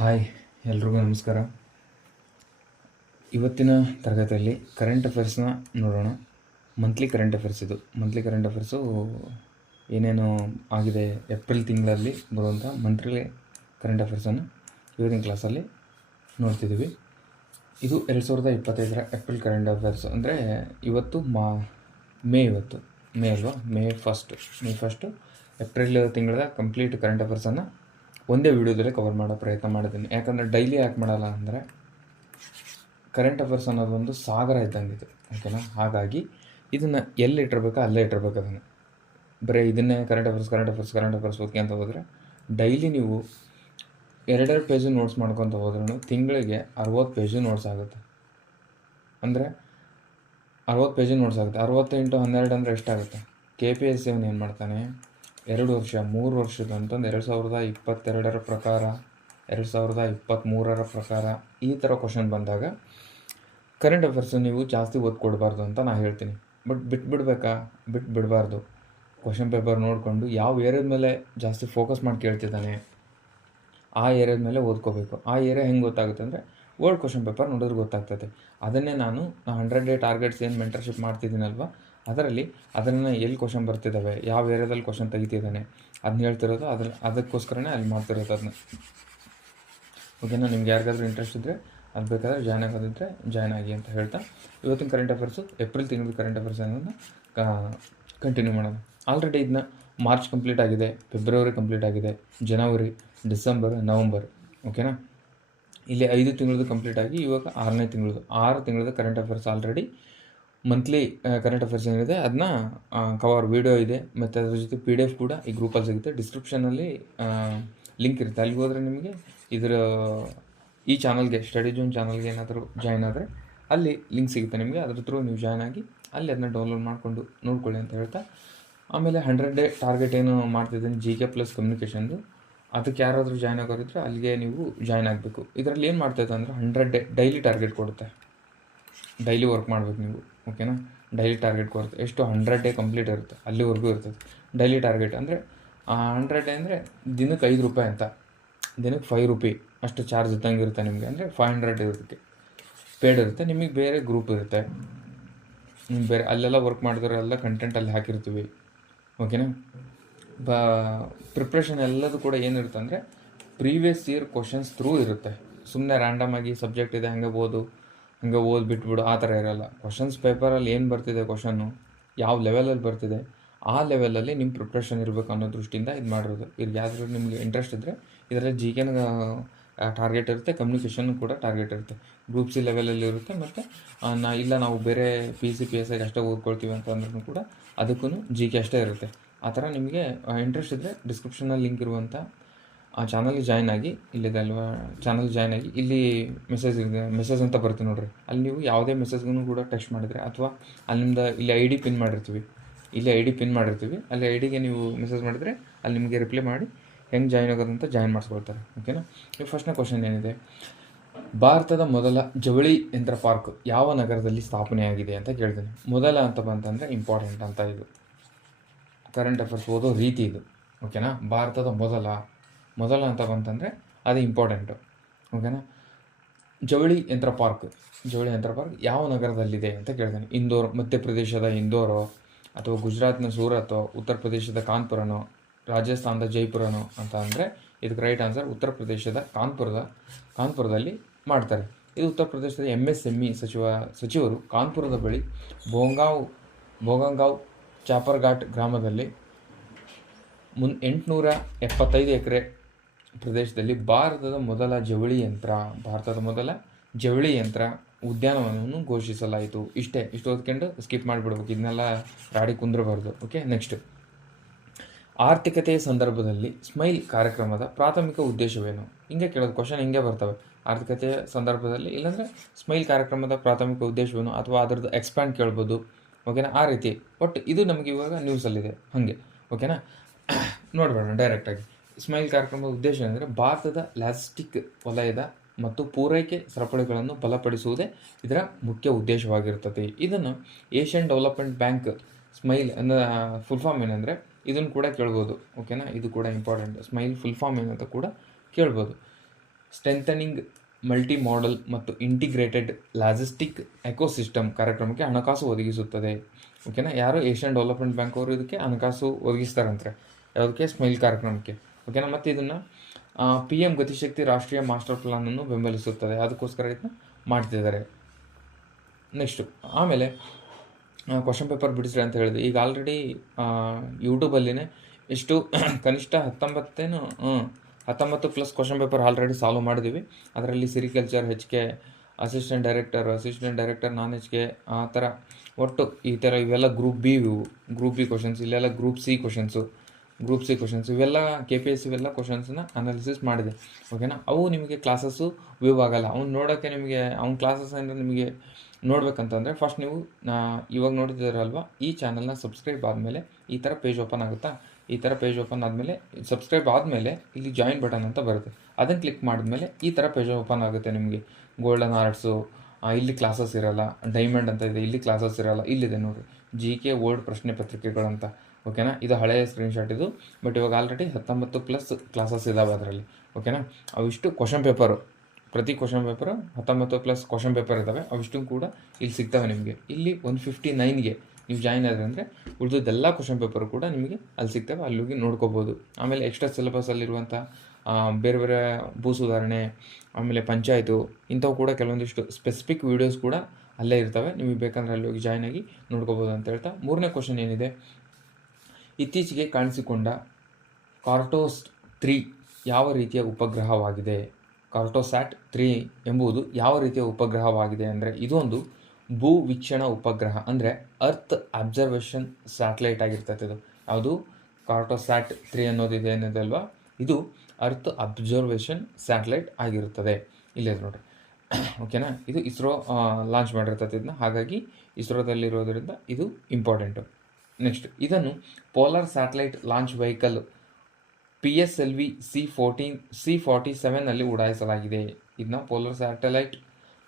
Hi, ಎಲ್ರಿಗೂ ನಮಸ್ಕಾರ. ಇವತ್ತಿನ ತರಗತಿಯಲ್ಲಿ ಕರೆಂಟ್ ಅಫೇರ್ಸ್ನ ನೋಡೋಣ. ಮಂತ್ಲಿ ಕರೆಂಟ್ ಅಫೇರ್ಸ್ ಇದು. ಮಂತ್ಲಿ ಕರೆಂಟ್ ಅಫೇರ್ಸು ಏನೇನು ಆಗಿದೆ ಏಪ್ರಿಲ್ ತಿಂಗಳಲ್ಲಿ ಬರುವಂಥ ಮಂತ್ಲಿ ಕರೆಂಟ್ ಅಫೇರ್ಸನ್ನು ಇವತ್ತಿನ ಕ್ಲಾಸಲ್ಲಿ ನೋಡ್ತಿದ್ದೀವಿ. ಇದು 2025 ಏಪ್ರಿಲ್ ಕರೆಂಟ್ ಅಫೇರ್ಸ್. ಅಂದರೆ ಇವತ್ತು ಮೇ ಅಲ್ವಾ? ಮೇ ಫಸ್ಟು ಏಪ್ರಿಲ್ ತಿಂಗಳ ಕಂಪ್ಲೀಟ್ ಕರೆಂಟ್ ಅಫೇರ್ಸನ್ನು ಒಂದೇ ವಿಡಿಯೋದಲ್ಲೇ ಕವರ್ ಮಾಡೋ ಪ್ರಯತ್ನ ಮಾಡಿದ್ದೀನಿ. ಯಾಕಂದರೆ ಡೈಲಿ ಯಾಕೆ ಮಾಡಲ್ಲ ಅಂದರೆ ಕರೆಂಟ್ ಅಫೇರ್ಸ್ ಅನ್ನೋದು ಒಂದು ಸಾಗರ ಇದ್ದಂಗಿತ್ತು, ಓಕೆನಾ? ಹಾಗಾಗಿ ಇದನ್ನು ಎಲ್ಲಿ ಇಟ್ಟಿರ್ಬೇಕು ಅಲ್ಲೇ ಇಟ್ಟಿರ್ಬೇಕು. ಅದನ್ನು ಬರೀ ಇದನ್ನೇ ಕರೆಂಟ್ ಅಫೇರ್ಸ್ ಓದ್ಕೆ ಅಂತ ಹೋದರೆ ಡೈಲಿ ನೀವು 2 ಪೇಜು ನೋಟ್ಸ್ ಮಾಡ್ಕೊತ ಹೋದ್ರೂ ತಿಂಗಳಿಗೆ 60 ಪೇಜು ನೋಟ್ಸ್ ಆಗುತ್ತೆ. ಅಂದರೆ 60 ಪೇಜು ನೋಟ್ಸ್ ಆಗುತ್ತೆ. 60 × 12 ಅಂದರೆ ಎಷ್ಟಾಗುತ್ತೆ? KPSC ಅವನು ಏನು ಮಾಡ್ತಾನೆ, 2 ವರ್ಷ 3 ವರ್ಷದ ಅಂತಂದು 2022 ಪ್ರಕಾರ, 2023 ಪ್ರಕಾರ ಈ ಥರ ಕ್ವಶನ್ ಬಂದಾಗ ಕರೆಂಟ್ ಅಫೇರ್ಸು ನೀವು ಜಾಸ್ತಿ ಓದ್ಕೊಡ್ಬಾರ್ದು ಅಂತ ನಾನು ಹೇಳ್ತೀನಿ. ಬಟ್ ಬಿಡಬಾರ್ದು. ಕ್ವಶನ್ ಪೇಪರ್ ನೋಡಿಕೊಂಡು ಯಾವ ಏರಿಯಾದ ಮೇಲೆ ಜಾಸ್ತಿ ಫೋಕಸ್ ಮಾಡಿ ಕೇಳ್ತಿದ್ದಾನೆ ಆ ಏರಿಯಾದ ಮೇಲೆ ಓದ್ಕೋಬೇಕು. ಆ ಏರಿಯಾ ಹೆಂಗೆ ಗೊತ್ತಾಗುತ್ತೆ ಅಂದರೆ ಓಲ್ಡ್ ಕ್ವಶನ್ ಪೇಪರ್ ನೋಡಿದ್ರೆ ಗೊತ್ತಾಗ್ತದೆ. ಅದನ್ನೇ ನಾನು 100 ಡೇ ಟಾರ್ಗೆಟ್ಸ್ ಏನು ಮೆಂಟರ್ಶಿಪ್ ಮಾಡ್ತಿದ್ದೀನಲ್ವ, ಅದನ್ನು ಎಲ್ಲಿ ಕ್ವಶನ್ ಬರ್ತಿದ್ದಾವೆ, ಯಾವ ಏರಿಯಾದಲ್ಲಿ ಕ್ವಶನ್ ತೆಗಿತಿದ್ದಾನೆ ಅದನ್ನ ಹೇಳ್ತಿರೋದು. ಅದಕ್ಕೋಸ್ಕರನೇ ಅಲ್ಲಿ ಮಾಡ್ತಿರೋದು ಅದನ್ನ. ಓಕೆನಾ? ನಿಮ್ಗೆ ಯಾರಿಗಾದ್ರೂ ಇಂಟ್ರೆಸ್ಟ್ ಇದ್ದರೆ ಅದು ಬೇಕಾದರೆ ಜಾಯ್ನ್ ಆಗೋದಿದ್ದರೆ ಜಾಯ್ನ್ ಆಗಿ ಅಂತ ಹೇಳ್ತಾ ಇವತ್ತಿನ ಕರೆಂಟ್ ಅಫೇರ್ಸು ಏಪ್ರಿಲ್ ತಿಂಗಳ ಕರೆಂಟ್ ಅಫೇರ್ಸ್ ಅನ್ನೋದನ್ನ ಕಂಟಿನ್ಯೂ ಮಾಡೋಣ. ಆಲ್ರೆಡಿ ಇದನ್ನ ಮಾರ್ಚ್ ಕಂಪ್ಲೀಟ್ ಆಗಿದೆ, ಫೆಬ್ರವರಿ ಕಂಪ್ಲೀಟ್ ಆಗಿದೆ, ಜನವರಿ, ಡಿಸೆಂಬರ್, ನವಂಬರ್, ಓಕೆನಾ? ಇಲ್ಲಿ 5 ತಿಂಗಳದ್ದು ಕಂಪ್ಲೀಟ್ ಆಗಿ ಇವಾಗ 6ನೇ ತಿಂಗಳದ್ದು 6 ತಿಂಗಳದ್ದು current affairs already monthly current affairs ಏನಿದೆ ಅದನ್ನ ಕವರ್ ವಿಡಿಯೋ ಇದೆ, ಮತ್ತು ಅದ್ರ ಜೊತೆ PDF ಕೂಡ ಈ ಗ್ರೂಪಲ್ಲಿ ಸಿಗುತ್ತೆ. ಡಿಸ್ಕ್ರಿಪ್ಷನಲ್ಲಿ ಲಿಂಕ್ ಇರುತ್ತೆ, ಅಲ್ಲಿಗೆ ಹೋದರೆ ನಿಮಗೆ ಈ ಚಾನಲ್ಗೆ, ಸ್ಟಡಿ ಜೋನ್ ಚಾನಲ್ಗೆ ಏನಾದರೂ ಜಾಯ್ನ್ ಆದರೆ ಅಲ್ಲಿ ಲಿಂಕ್ ಸಿಗುತ್ತೆ ನಿಮಗೆ. ಅದ್ರ ಥ್ರೂ ನೀವು ಜಾಯ್ನ್ ಆಗಿ ಅಲ್ಲಿ ಅದನ್ನ ಡೌನ್ಲೋಡ್ ಮಾಡಿಕೊಂಡು ನೋಡ್ಕೊಳ್ಳಿ ಅಂತ ಹೇಳ್ತಾ, ಆಮೇಲೆ 100 ಡೇ ಟಾರ್ಗೆಟ್ ಏನು ಮಾಡ್ತಿದ್ದೀನಿ GK ಪ್ಲಸ್ ಕಮ್ಯುನಿಕೇಷನ್ದು, ಅದಕ್ಕೆ ಯಾರಾದರೂ ಜಾಯ್ನ್ ಆಗೋರಿದ್ರೆ ಅಲ್ಲಿಗೆ ನೀವು ಜಾಯ್ನ್ ಆಗಬೇಕು. ಇದರಲ್ಲಿ ಏನು ಮಾಡ್ತಾಯಿತ್ತು ಅಂದರೆ 100 ಡೇ ಡೈಲಿ ಟಾರ್ಗೆಟ್ ಕೊಡುತ್ತೆ. ಡೈಲಿ ವರ್ಕ್ ಮಾಡಬೇಕು ನೀವು, ಓಕೆನಾ? ಡೈಲಿ ಟಾರ್ಗೆಟ್ ಕೊಡುತ್ತೆ. ಎಷ್ಟು? 100 ಡೇ ಕಂಪ್ಲೀಟ್ ಇರುತ್ತೆ, ಅಲ್ಲಿವರೆಗೂ ಇರ್ತದೆ ಡೈಲಿ ಟಾರ್ಗೆಟ್. ಅಂದರೆ 100 ಡೇ ಅಂದರೆ ದಿನಕ್ಕೆ ₹5 ಅಂತ, ದಿನಕ್ಕೆ ₹5 ಅಷ್ಟು ಚಾರ್ಜ್ ಇದ್ದಂಗೆ ಇರುತ್ತೆ ನಿಮಗೆ. ಅಂದರೆ 500 ಇರುತ್ತೆ ಪೇಡ್ ಇರುತ್ತೆ. ನಿಮಗೆ ಬೇರೆ ಗ್ರೂಪ್ ಇರುತ್ತೆ, ನಿಮ್ಗೆ ಬೇರೆ ಅಲ್ಲೆಲ್ಲ ವರ್ಕ್ ಮಾಡಿದವರೆಲ್ಲ ಕಂಟೆಂಟ್ ಅಲ್ಲಿ ಹಾಕಿರ್ತೀವಿ, ಓಕೆನಾ? ಪ್ರಿಪ್ರೇಷನ್ ಎಲ್ಲದು ಕೂಡ ಏನಿರುತ್ತೆ ಅಂದರೆ ಪ್ರೀವಿಯಸ್ ಇಯರ್ ಕ್ವಶನ್ಸ್ ಥ್ರೂ ಇರುತ್ತೆ. ಸುಮ್ಮನೆ ರ್ಯಾಂಡಮ್ ಆಗಿ ಸಬ್ಜೆಕ್ಟ್ ಇದೆ ಹಂಗೆ ಓದ್ಬಿಟ್ಬಿಡು ಆ ಥರ ಇರೋಲ್ಲ. ಕ್ವಶನ್ಸ್ ಪೇಪರಲ್ಲಿ ಏನು ಬರ್ತಿದೆ, ಕ್ವಶನ್ನು ಯಾವ ಲೆವೆಲಲ್ಲಿ ಬರ್ತಿದೆ ಆ ಲೆವೆಲಲ್ಲಿ ನಿಮ್ಮ ಪ್ರಿಪ್ರೇಷನ್ ಇರಬೇಕು ಅನ್ನೋ ದೃಷ್ಟಿಯಿಂದ ಇದು ಮಾಡಿರೋದು. ಇದು ಯಾವ್ದಾದ್ರು ನಿಮಗೆ ಇಂಟ್ರೆಸ್ಟ್ ಇದ್ದರೆ ಇದರಲ್ಲಿ GKನ ಟಾರ್ಗೆಟ್ ಇರುತ್ತೆ, ಕಮ್ಯುನಿಕೇಷನ್ ಕೂಡ ಟಾರ್ಗೆಟ್ ಇರುತ್ತೆ, ಗ್ರೂಪ್ C ಲೆವೆಲಲ್ಲಿ ಇರುತ್ತೆ. ಮತ್ತು ನಾವು ಬೇರೆ PC PSIಗೆ ಅಷ್ಟೇ ಓದ್ಕೊಳ್ತೀವಿ ಅಂತಂದ್ರೂ ಕೂಡ ಅದಕ್ಕೂ GK ಅಷ್ಟೇ ಇರುತ್ತೆ. ಆ ಥರ ನಿಮಗೆ ಇಂಟ್ರೆಸ್ಟ್ ಇದ್ದರೆ ಡಿಸ್ಕ್ರಿಪ್ಷನಲ್ಲಿ ಲಿಂಕ್ ಇರುವಂಥ ಆ ಚಾನಲ್ಗೆ ಜಾಯ್ನ್ ಆಗಿ, ಇಲ್ಲಿದೆ ಅಲ್ವಾ ಚಾನಲ್ ಜಾಯ್ನ್ ಆಗಿ, ಇಲ್ಲಿ ಮೆಸೇಜ್ ಅಂತ ಬರ್ತೀವಿ ನೋಡಿರಿ, ಅಲ್ಲಿ ನೀವು ಯಾವುದೇ ಮೆಸೇಜ್ಗೂ ಕೂಡ ಟೆಕ್ಸ್ಟ್ ಮಾಡಿದರೆ ಅಥವಾ ಅಲ್ಲಿ ನಿಮ್ದು ಇಲ್ಲಿ ID ಪಿನ್ ಮಾಡಿರ್ತೀವಿ, ಅಲ್ಲಿ IDಗೆ ನೀವು ಮೆಸೇಜ್ ಮಾಡಿದರೆ ಅಲ್ಲಿ ನಿಮಗೆ ರಿಪ್ಲೈ ಮಾಡಿ ಹೆಂಗೆ ಜಾಯ್ನ್ ಆಗೋದಂತ ಜಾಯ್ನ್ ಮಾಡಿಸ್ಕೊಳ್ತಾರೆ, ಓಕೆನಾ? ಈಗ ಫಸ್ಟ್ನೇ ಕ್ವಶನ್ ಏನಿದೆ, ಭಾರತದ ಮೊದಲ ಜವಳಿ ಯಂತ್ರ ಪಾರ್ಕ್ ಯಾವ ನಗರದಲ್ಲಿ ಸ್ಥಾಪನೆಯಾಗಿದೆ ಅಂತ ಕೇಳ್ತೀನಿ. ಮೊದಲ ಅಂತ ಬಂತಂದರೆ ಇಂಪಾರ್ಟೆಂಟ್ ಅಂತ, ಇದು ಕರೆಂಟ್ ಅಫೇರ್ಸ್ ಓದೋ ರೀತಿ ಇದು, ಓಕೆನಾ? ಭಾರತದ ಮೊದಲ ಅಂತ ಬಂತಂದರೆ ಅದು ಇಂಪಾರ್ಟೆಂಟು, ಓಕೆನಾ? ಜವಳಿ ಯಂತ್ರ ಪಾರ್ಕ್ ಯಾವ ನಗರದಲ್ಲಿದೆ ಅಂತ ಕೇಳ್ತೇನೆ. ಇಂದೋರ್, ಮಧ್ಯಪ್ರದೇಶದ ಇಂದೋರೋ, ಅಥವಾ ಗುಜರಾತ್ನ ಸೂರತ್ತೋ, ಉತ್ತರ ಪ್ರದೇಶದ ಕಾನ್ಪುರನೋ, ರಾಜಸ್ಥಾನದ ಜೈಪುರನೋ ಅಂತ ಅಂದರೆ ಇದಕ್ಕೆ ರೈಟ್ ಆನ್ಸರ್ ಉತ್ತರ ಪ್ರದೇಶದ ಕಾನ್ಪುರದಲ್ಲಿ ಮಾಡ್ತಾರೆ. ಇದು ಉತ್ತರ ಪ್ರದೇಶದ MSME ಸಚಿವರು ಕಾನ್ಪುರದ ಬಳಿ ಬೋಗಂಗಾವ್ ಚಾಪರ್ಘಾಟ್ ಗ್ರಾಮದಲ್ಲಿ 875 ಎಕರೆ ಪ್ರದೇಶದಲ್ಲಿ ಭಾರತದ ಮೊದಲ ಜವಳಿ ಯಂತ್ರ ಉದ್ಯಾನವನವನ್ನು ಘೋಷಿಸಲಾಯಿತು. ಇಷ್ಟು ಓದ್ಕೊಂಡು ಸ್ಕಿಪ್ ಮಾಡಿಬಿಡ್ಬೇಕು, ಇದನ್ನೆಲ್ಲ ರಾಡಿ ಕುಂದ್ರಬಾರ್ದು. ಓಕೆ, ನೆಕ್ಸ್ಟ್, ಆರ್ಥಿಕತೆಯ ಸಂದರ್ಭದಲ್ಲಿ ಸ್ಮೈಲ್ ಕಾರ್ಯಕ್ರಮದ ಪ್ರಾಥಮಿಕ ಉದ್ದೇಶವೇನು? ಹಿಂಗೆ ಕೇಳೋದು ಕ್ವಶನ್, ಹಿಂಗೆ ಬರ್ತವೆ. ಆರ್ಥಿಕತೆಯ ಸಂದರ್ಭದಲ್ಲಿ ಇಲ್ಲಾಂದರೆ ಸ್ಮೈಲ್ ಕಾರ್ಯಕ್ರಮದ ಪ್ರಾಥಮಿಕ ಉದ್ದೇಶವೇನು, ಅಥವಾ ಅದರದ್ದು ಎಕ್ಸ್ಪ್ಯಾಂಡ್ ಕೇಳ್ಬೋದು, ಓಕೆನಾ? ಆ ರೀತಿ. ಬಟ್ ಇದು ನಮಗೆ ಇವಾಗ ನ್ಯೂಸಲ್ಲಿದೆ ಹಾಗೆ, ಓಕೆನಾ? ನೋಡಬೇಡ ಡೈರೆಕ್ಟಾಗಿ. ಸ್ಮೈಲ್ ಕಾರ್ಯಕ್ರಮದ ಉದ್ದೇಶ ಏನಂದರೆ ಭಾರತದ ಲಾಜಿಸ್ಟಿಕ್ ವಲಯದ ಮತ್ತು ಪೂರೈಕೆ ಸರಪಳಿಗಳನ್ನು ಬಲಪಡಿಸುವುದೇ ಇದರ ಮುಖ್ಯ ಉದ್ದೇಶವಾಗಿರುತ್ತದೆ. ಇದನ್ನು ಏಷ್ಯನ್ ಡೆವಲಪ್ಮೆಂಟ್ ಬ್ಯಾಂಕ್ ಸ್ಮೈಲ್ ಅನ್ನೋ ಫುಲ್ ಫಾರ್ಮ್ ಏನಂದರೆ ಇದನ್ನು ಕೂಡ ಕೇಳ್ಬೋದು, ಓಕೆನಾ? ಇದು ಕೂಡ ಇಂಪಾರ್ಟೆಂಟ್. ಸ್ಮೈಲ್ ಫುಲ್ ಫಾರ್ಮ್ ಏನಂತ ಕೂಡ ಕೇಳ್ಬೋದು. ಸ್ಟ್ರೆಂಥನಿಂಗ್ ಮಲ್ಟಿ ಮಾಡೆಲ್ ಮತ್ತು ಇಂಟಿಗ್ರೇಟೆಡ್ ಲಾಜಿಸ್ಟಿಕ್ ಎಕೋಸಿಸ್ಟಮ್ ಕಾರ್ಯಕ್ರಮಕ್ಕೆ ಹಣಕಾಸು ಒದಗಿಸುತ್ತದೆ. ಓಕೆನಾ, ಯಾರು ಏಷ್ಯನ್ ಡೆವಲಪ್ಮೆಂಟ್ ಬ್ಯಾಂಕ್ ಅವರು ಇದಕ್ಕೆ ಹಣಕಾಸು ಒದಗಿಸ್ತಾರಂತೆ, ಯಾವುದಕ್ಕೆ, ಸ್ಮೈಲ್ ಕಾರ್ಯಕ್ರಮಕ್ಕೆ. ಓಕೆನಾ, ಮತ್ತು ಇದನ್ನು PM ಗತಿಶಕ್ತಿ ರಾಷ್ಟ್ರೀಯ ಮಾಸ್ಟರ್ ಪ್ಲಾನನ್ನು ಬೆಂಬಲಿಸುತ್ತದೆ, ಅದಕ್ಕೋಸ್ಕರ ಇದನ್ನ ಮಾಡ್ತಿದ್ದಾರೆ. ನೆಕ್ಸ್ಟು ಆಮೇಲೆ ಕ್ವಶನ್ ಪೇಪರ್ ಬಿಡಿಸ್ರಿ ಅಂತ ಹೇಳಿದೆ. ಈಗ ಆಲ್ರೆಡಿ ಯೂಟ್ಯೂಬಲ್ಲಿನೇ ಎಷ್ಟು ಕನಿಷ್ಠ 19 plus question paper already solve ಮಾಡಿದ್ದೀವಿ. ಅದರಲ್ಲಿ ಸಿರಿಕಲ್ಚರ್ HK, ಅಸಿಸ್ಟೆಂಟ್ ಡೈರೆಕ್ಟರ್ ನಾನ್ HK, ಆ ಥರ ಒಟ್ಟು ಈ ಥರ ಇವೆಲ್ಲ ಗ್ರೂಪ್ ಬಿ ಕ್ವಶನ್ಸ್, ಇಲ್ಲೆಲ್ಲ ಗ್ರೂಪ್ ಸಿ ಕ್ವಶನ್ಸು ಇವೆಲ್ಲ KPSC ಇವೆಲ್ಲ ಕ್ವಶನ್ಸನ್ನ ಅನಾಲಿಸಿಸ್ ಮಾಡಿದೆ. ಓಕೆನಾ, ಅವು ನಿಮಗೆ ಕ್ಲಾಸಸ್ಸು ವ್ಯೂ ಆಗಲ್ಲ. ಅವ್ನು ನೋಡೋಕ್ಕೆ ನಿಮಗೆ ಅವ್ನ ಕ್ಲಾಸಸ್ ಅಂದರೆ ನಿಮಗೆ ನೋಡ್ಬೇಕಂತಂದರೆ ಫಸ್ಟ್ ನೀವು ಇವಾಗ ನೋಡ್ತಿದ್ದೀರಲ್ವ, ಈ ಚಾನಲ್ನ ಸಬ್ಸ್ಕ್ರೈಬ್ ಆದಮೇಲೆ ಈ ಥರ ಪೇಜ್ ಓಪನ್ ಆಗುತ್ತಾ. ಈ ಥರ ಪೇಜ್ ಓಪನ್ ಆದಮೇಲೆ ಸಬ್ಸ್ಕ್ರೈಬ್ ಆದಮೇಲೆ ಇಲ್ಲಿ ಜಾಯಿನ್ ಬಟನ್ ಅಂತ ಬರುತ್ತೆ, ಅದನ್ನು ಕ್ಲಿಕ್ ಮಾಡಿದ್ಮೇಲೆ ಈ ಥರ ಪೇಜ್ ಓಪನ್ ಆಗುತ್ತೆ ನಿಮಗೆ. ಗೋಲ್ಡನ್ ಆರ್ಟ್ಸು ಇಲ್ಲಿ ಕ್ಲಾಸಸ್ ಇರೋಲ್ಲ, ಡೈಮಂಡ್ ಅಂತ ಇದೆ, ಇಲ್ಲಿ ಕ್ಲಾಸಸ್ ಇರೋಲ್ಲ. ಇಲ್ಲಿದೆ ನೋಡಿ, GK ವರ್ಡ್ ಪ್ರಶ್ನೆ ಪತ್ರಿಕೆಗಳಂತ. ಓಕೆನಾ, ಇದು ಹಳೆಯ ಸ್ಕ್ರೀನ್ಶಾಟ್ ಇದು, ಬಟ್ ಇವಾಗ ಆಲ್ರೆಡಿ 19 ಪ್ಲಸ್ ಕ್ಲಾಸಸ್ ಇದ್ದಾವೆ ಅದರಲ್ಲಿ. ಓಕೆನಾ, ಅವಿಷ್ಟು ಕ್ವಶನ್ ಪೇಪರು, ಪ್ರತಿ question paper 19 plus question paper ಇದ್ದಾವೆ, ಅವಿಷ್ಟು ಕೂಡ ಇಲ್ಲಿ ಸಿಗ್ತವೆ ನಿಮಗೆ. ಇಲ್ಲಿ 159ಗೆ ನೀವು ಜಾಯಿನ್ ಆದರೆ ಅಂದರೆ ಉಳಿದೆಲ್ಲ ಕ್ವಶನ್ ಪೇಪರು ಕೂಡ ನಿಮಗೆ ಅಲ್ಲಿ ಸಿಗ್ತವೆ, ಅಲ್ಲಿ ಹೋಗಿ ನೋಡ್ಕೋಬೋದು. ಆಮೇಲೆ ಎಕ್ಸ್ಟ್ರಾ ಸಿಲೆಬಸ್ಸಲ್ಲಿರುವಂಥ ಬೇರೆ ಬೇರೆ ಭೂ ಸುಧಾರಣೆ, ಆಮೇಲೆ ಪಂಚಾಯತು, ಇಂಥವು ಕೂಡ ಕೆಲವೊಂದಿಷ್ಟು ಸ್ಪೆಸಿಫಿಕ್ ವೀಡಿಯೋಸ್ ಕೂಡ ಅಲ್ಲೇ ಇರ್ತವೆ. ನಿಮಗೆ ಬೇಕಂದ್ರೆ ಅಲ್ಲಿ ಹೋಗಿ ಜಾಯ್ನ್ ಆಗಿ ನೋಡ್ಕೋಬೋದು ಅಂತ ಹೇಳ್ತಾ, ಮೂರನೇ ಕ್ವಶನ್ ಏನಿದೆ, ಇತ್ತೀಚೆಗೆ ಕಾಣಿಸಿಕೊಂಡ ಕಾರ್ಟೋಸ್-3 ಯಾವ ರೀತಿಯ ಉಪಗ್ರಹವಾಗಿದೆ? ಕಾರ್ಟೋಸ್ಯಾಟ್ 3 ಎಂಬುದು ಯಾವ ರೀತಿಯ ಉಪಗ್ರಹವಾಗಿದೆ ಅಂದರೆ, ಇದೊಂದು ಭೂ ವೀಕ್ಷಣಾ ಉಪಗ್ರಹ, ಅಂದರೆ ಅರ್ತ್ ಅಬ್ಸರ್ವೇಷನ್ ಸ್ಯಾಟಲೈಟ್ ಆಗಿರ್ತದೆ. ಇದು ಯಾವುದು? ಕಾರ್ಟೋಸ್ಯಾಟ್ 3 ಅನ್ನೋದಿದೆ ಅನ್ನೋದಲ್ವಾ, ಇದು ಅರ್ತ್ ಅಬ್ಸರ್ವೇಷನ್ ಸ್ಯಾಟಲೈಟ್ ಆಗಿರುತ್ತದೆ. ಇಲ್ಲೇ ನೋಡಿರಿ. ಓಕೆನಾ, ಇದು ಇಸ್ರೋ ಲಾಂಚ್ ಮಾಡಿರ್ತದೆ ಇದನ್ನ, ಹಾಗಾಗಿ ಇಸ್ರೋದಲ್ಲಿರೋದ್ರಿಂದ ಇದು ಇಂಪಾರ್ಟೆಂಟು. ನೆಕ್ಸ್ಟ್, ಇದನ್ನು polar satellite launch vehicle PSLV C-47ನಲ್ಲಿ ಉಡಾಯಿಸಲಾಗಿದೆ. ಇದನ್ನ polar satellite